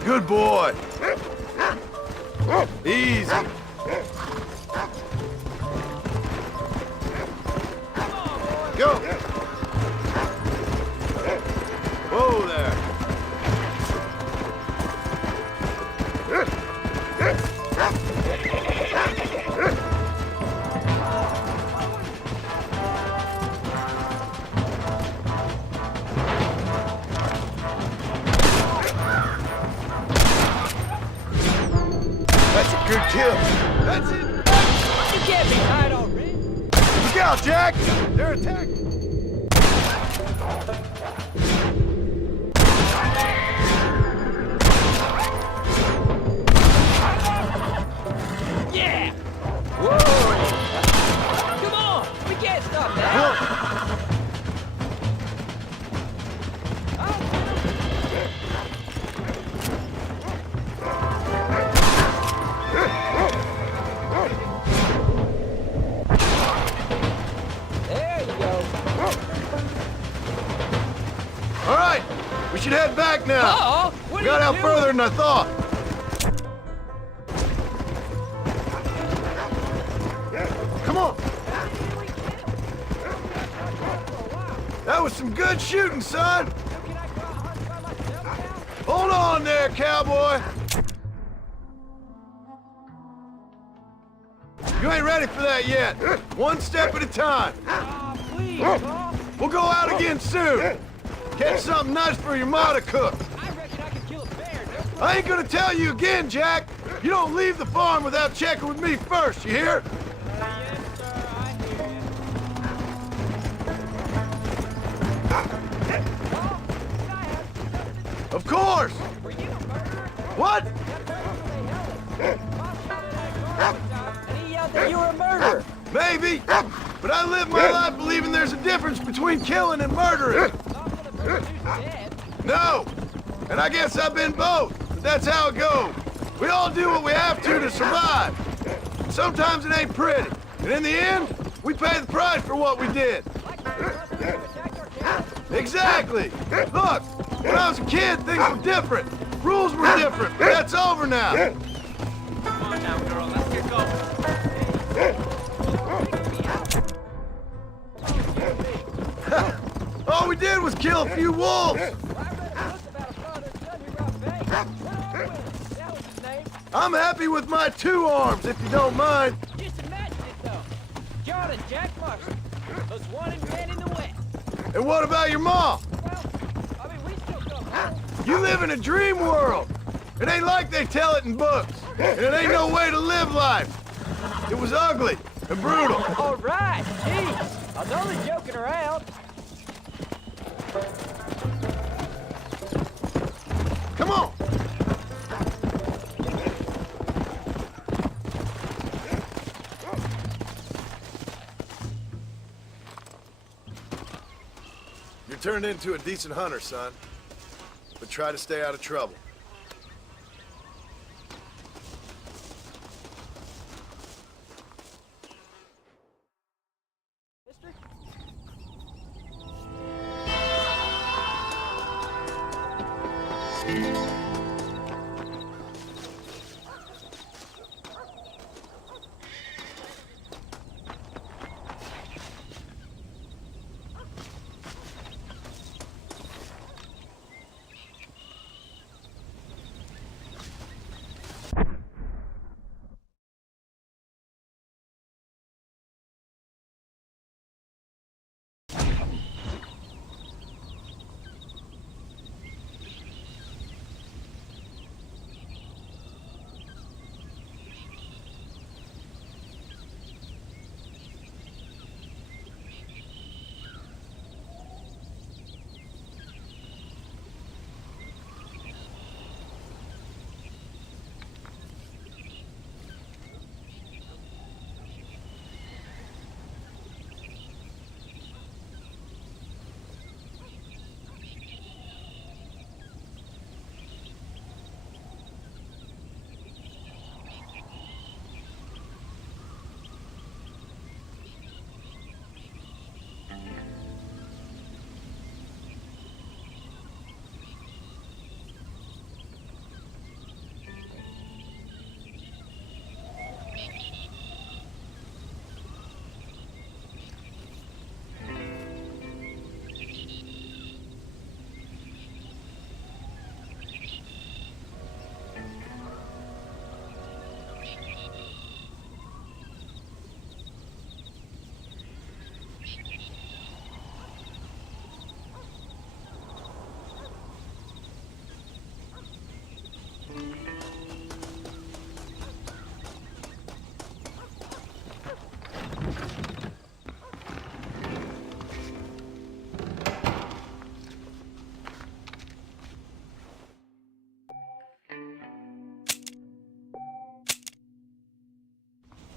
Good boy. Easy. Go. Whoa there. That's a good kill. That's it. You can't be tired already. Look out, Jack! They're attacking. Yeah! Whoa! Come on! We can't stop now! There you go. All right, we should head back now. Uh-oh! What We got are out you further doing? than I thought. Come on. That was some good shooting, son. Hold on there, cowboy. You ain't ready for that yet. One step at a time. Please, Tom. We'll go out again soon. Catch something nice for your ma to cook. I reckon I could kill a bear. I ain't gonna tell you again, Jack. You don't leave the farm without checking with me first, you hear? Yes, sir. I hear you. Of course. Were you a murderer? What? And he yelled that you were a murderer. Maybe. But I live my life believing there's a difference between killing and murdering. Not for the person who's dead. No. And I guess I've been both. but that's how it goes. We all do what we have to survive. Sometimes it ain't pretty, and in the end, we pay the price for what we did. Exactly. Look, when I was a kid, things were different. Rules were different, but that's over now. Come on now, girl. Let's get going. All we did was kill a few wolves. I'm happy with my 2 arms, if you don't mind. Just imagine it, though. John and Jack Marston, those wanted men in the West. And what about your mom? I mean, we still come home. You live in a dream world. It ain't like they tell it in books. And it ain't no way to live life. It was ugly and brutal. All right, jeez. I was only joking around. Come on. You're turned into a decent hunter, son. But try to stay out of trouble. Mister?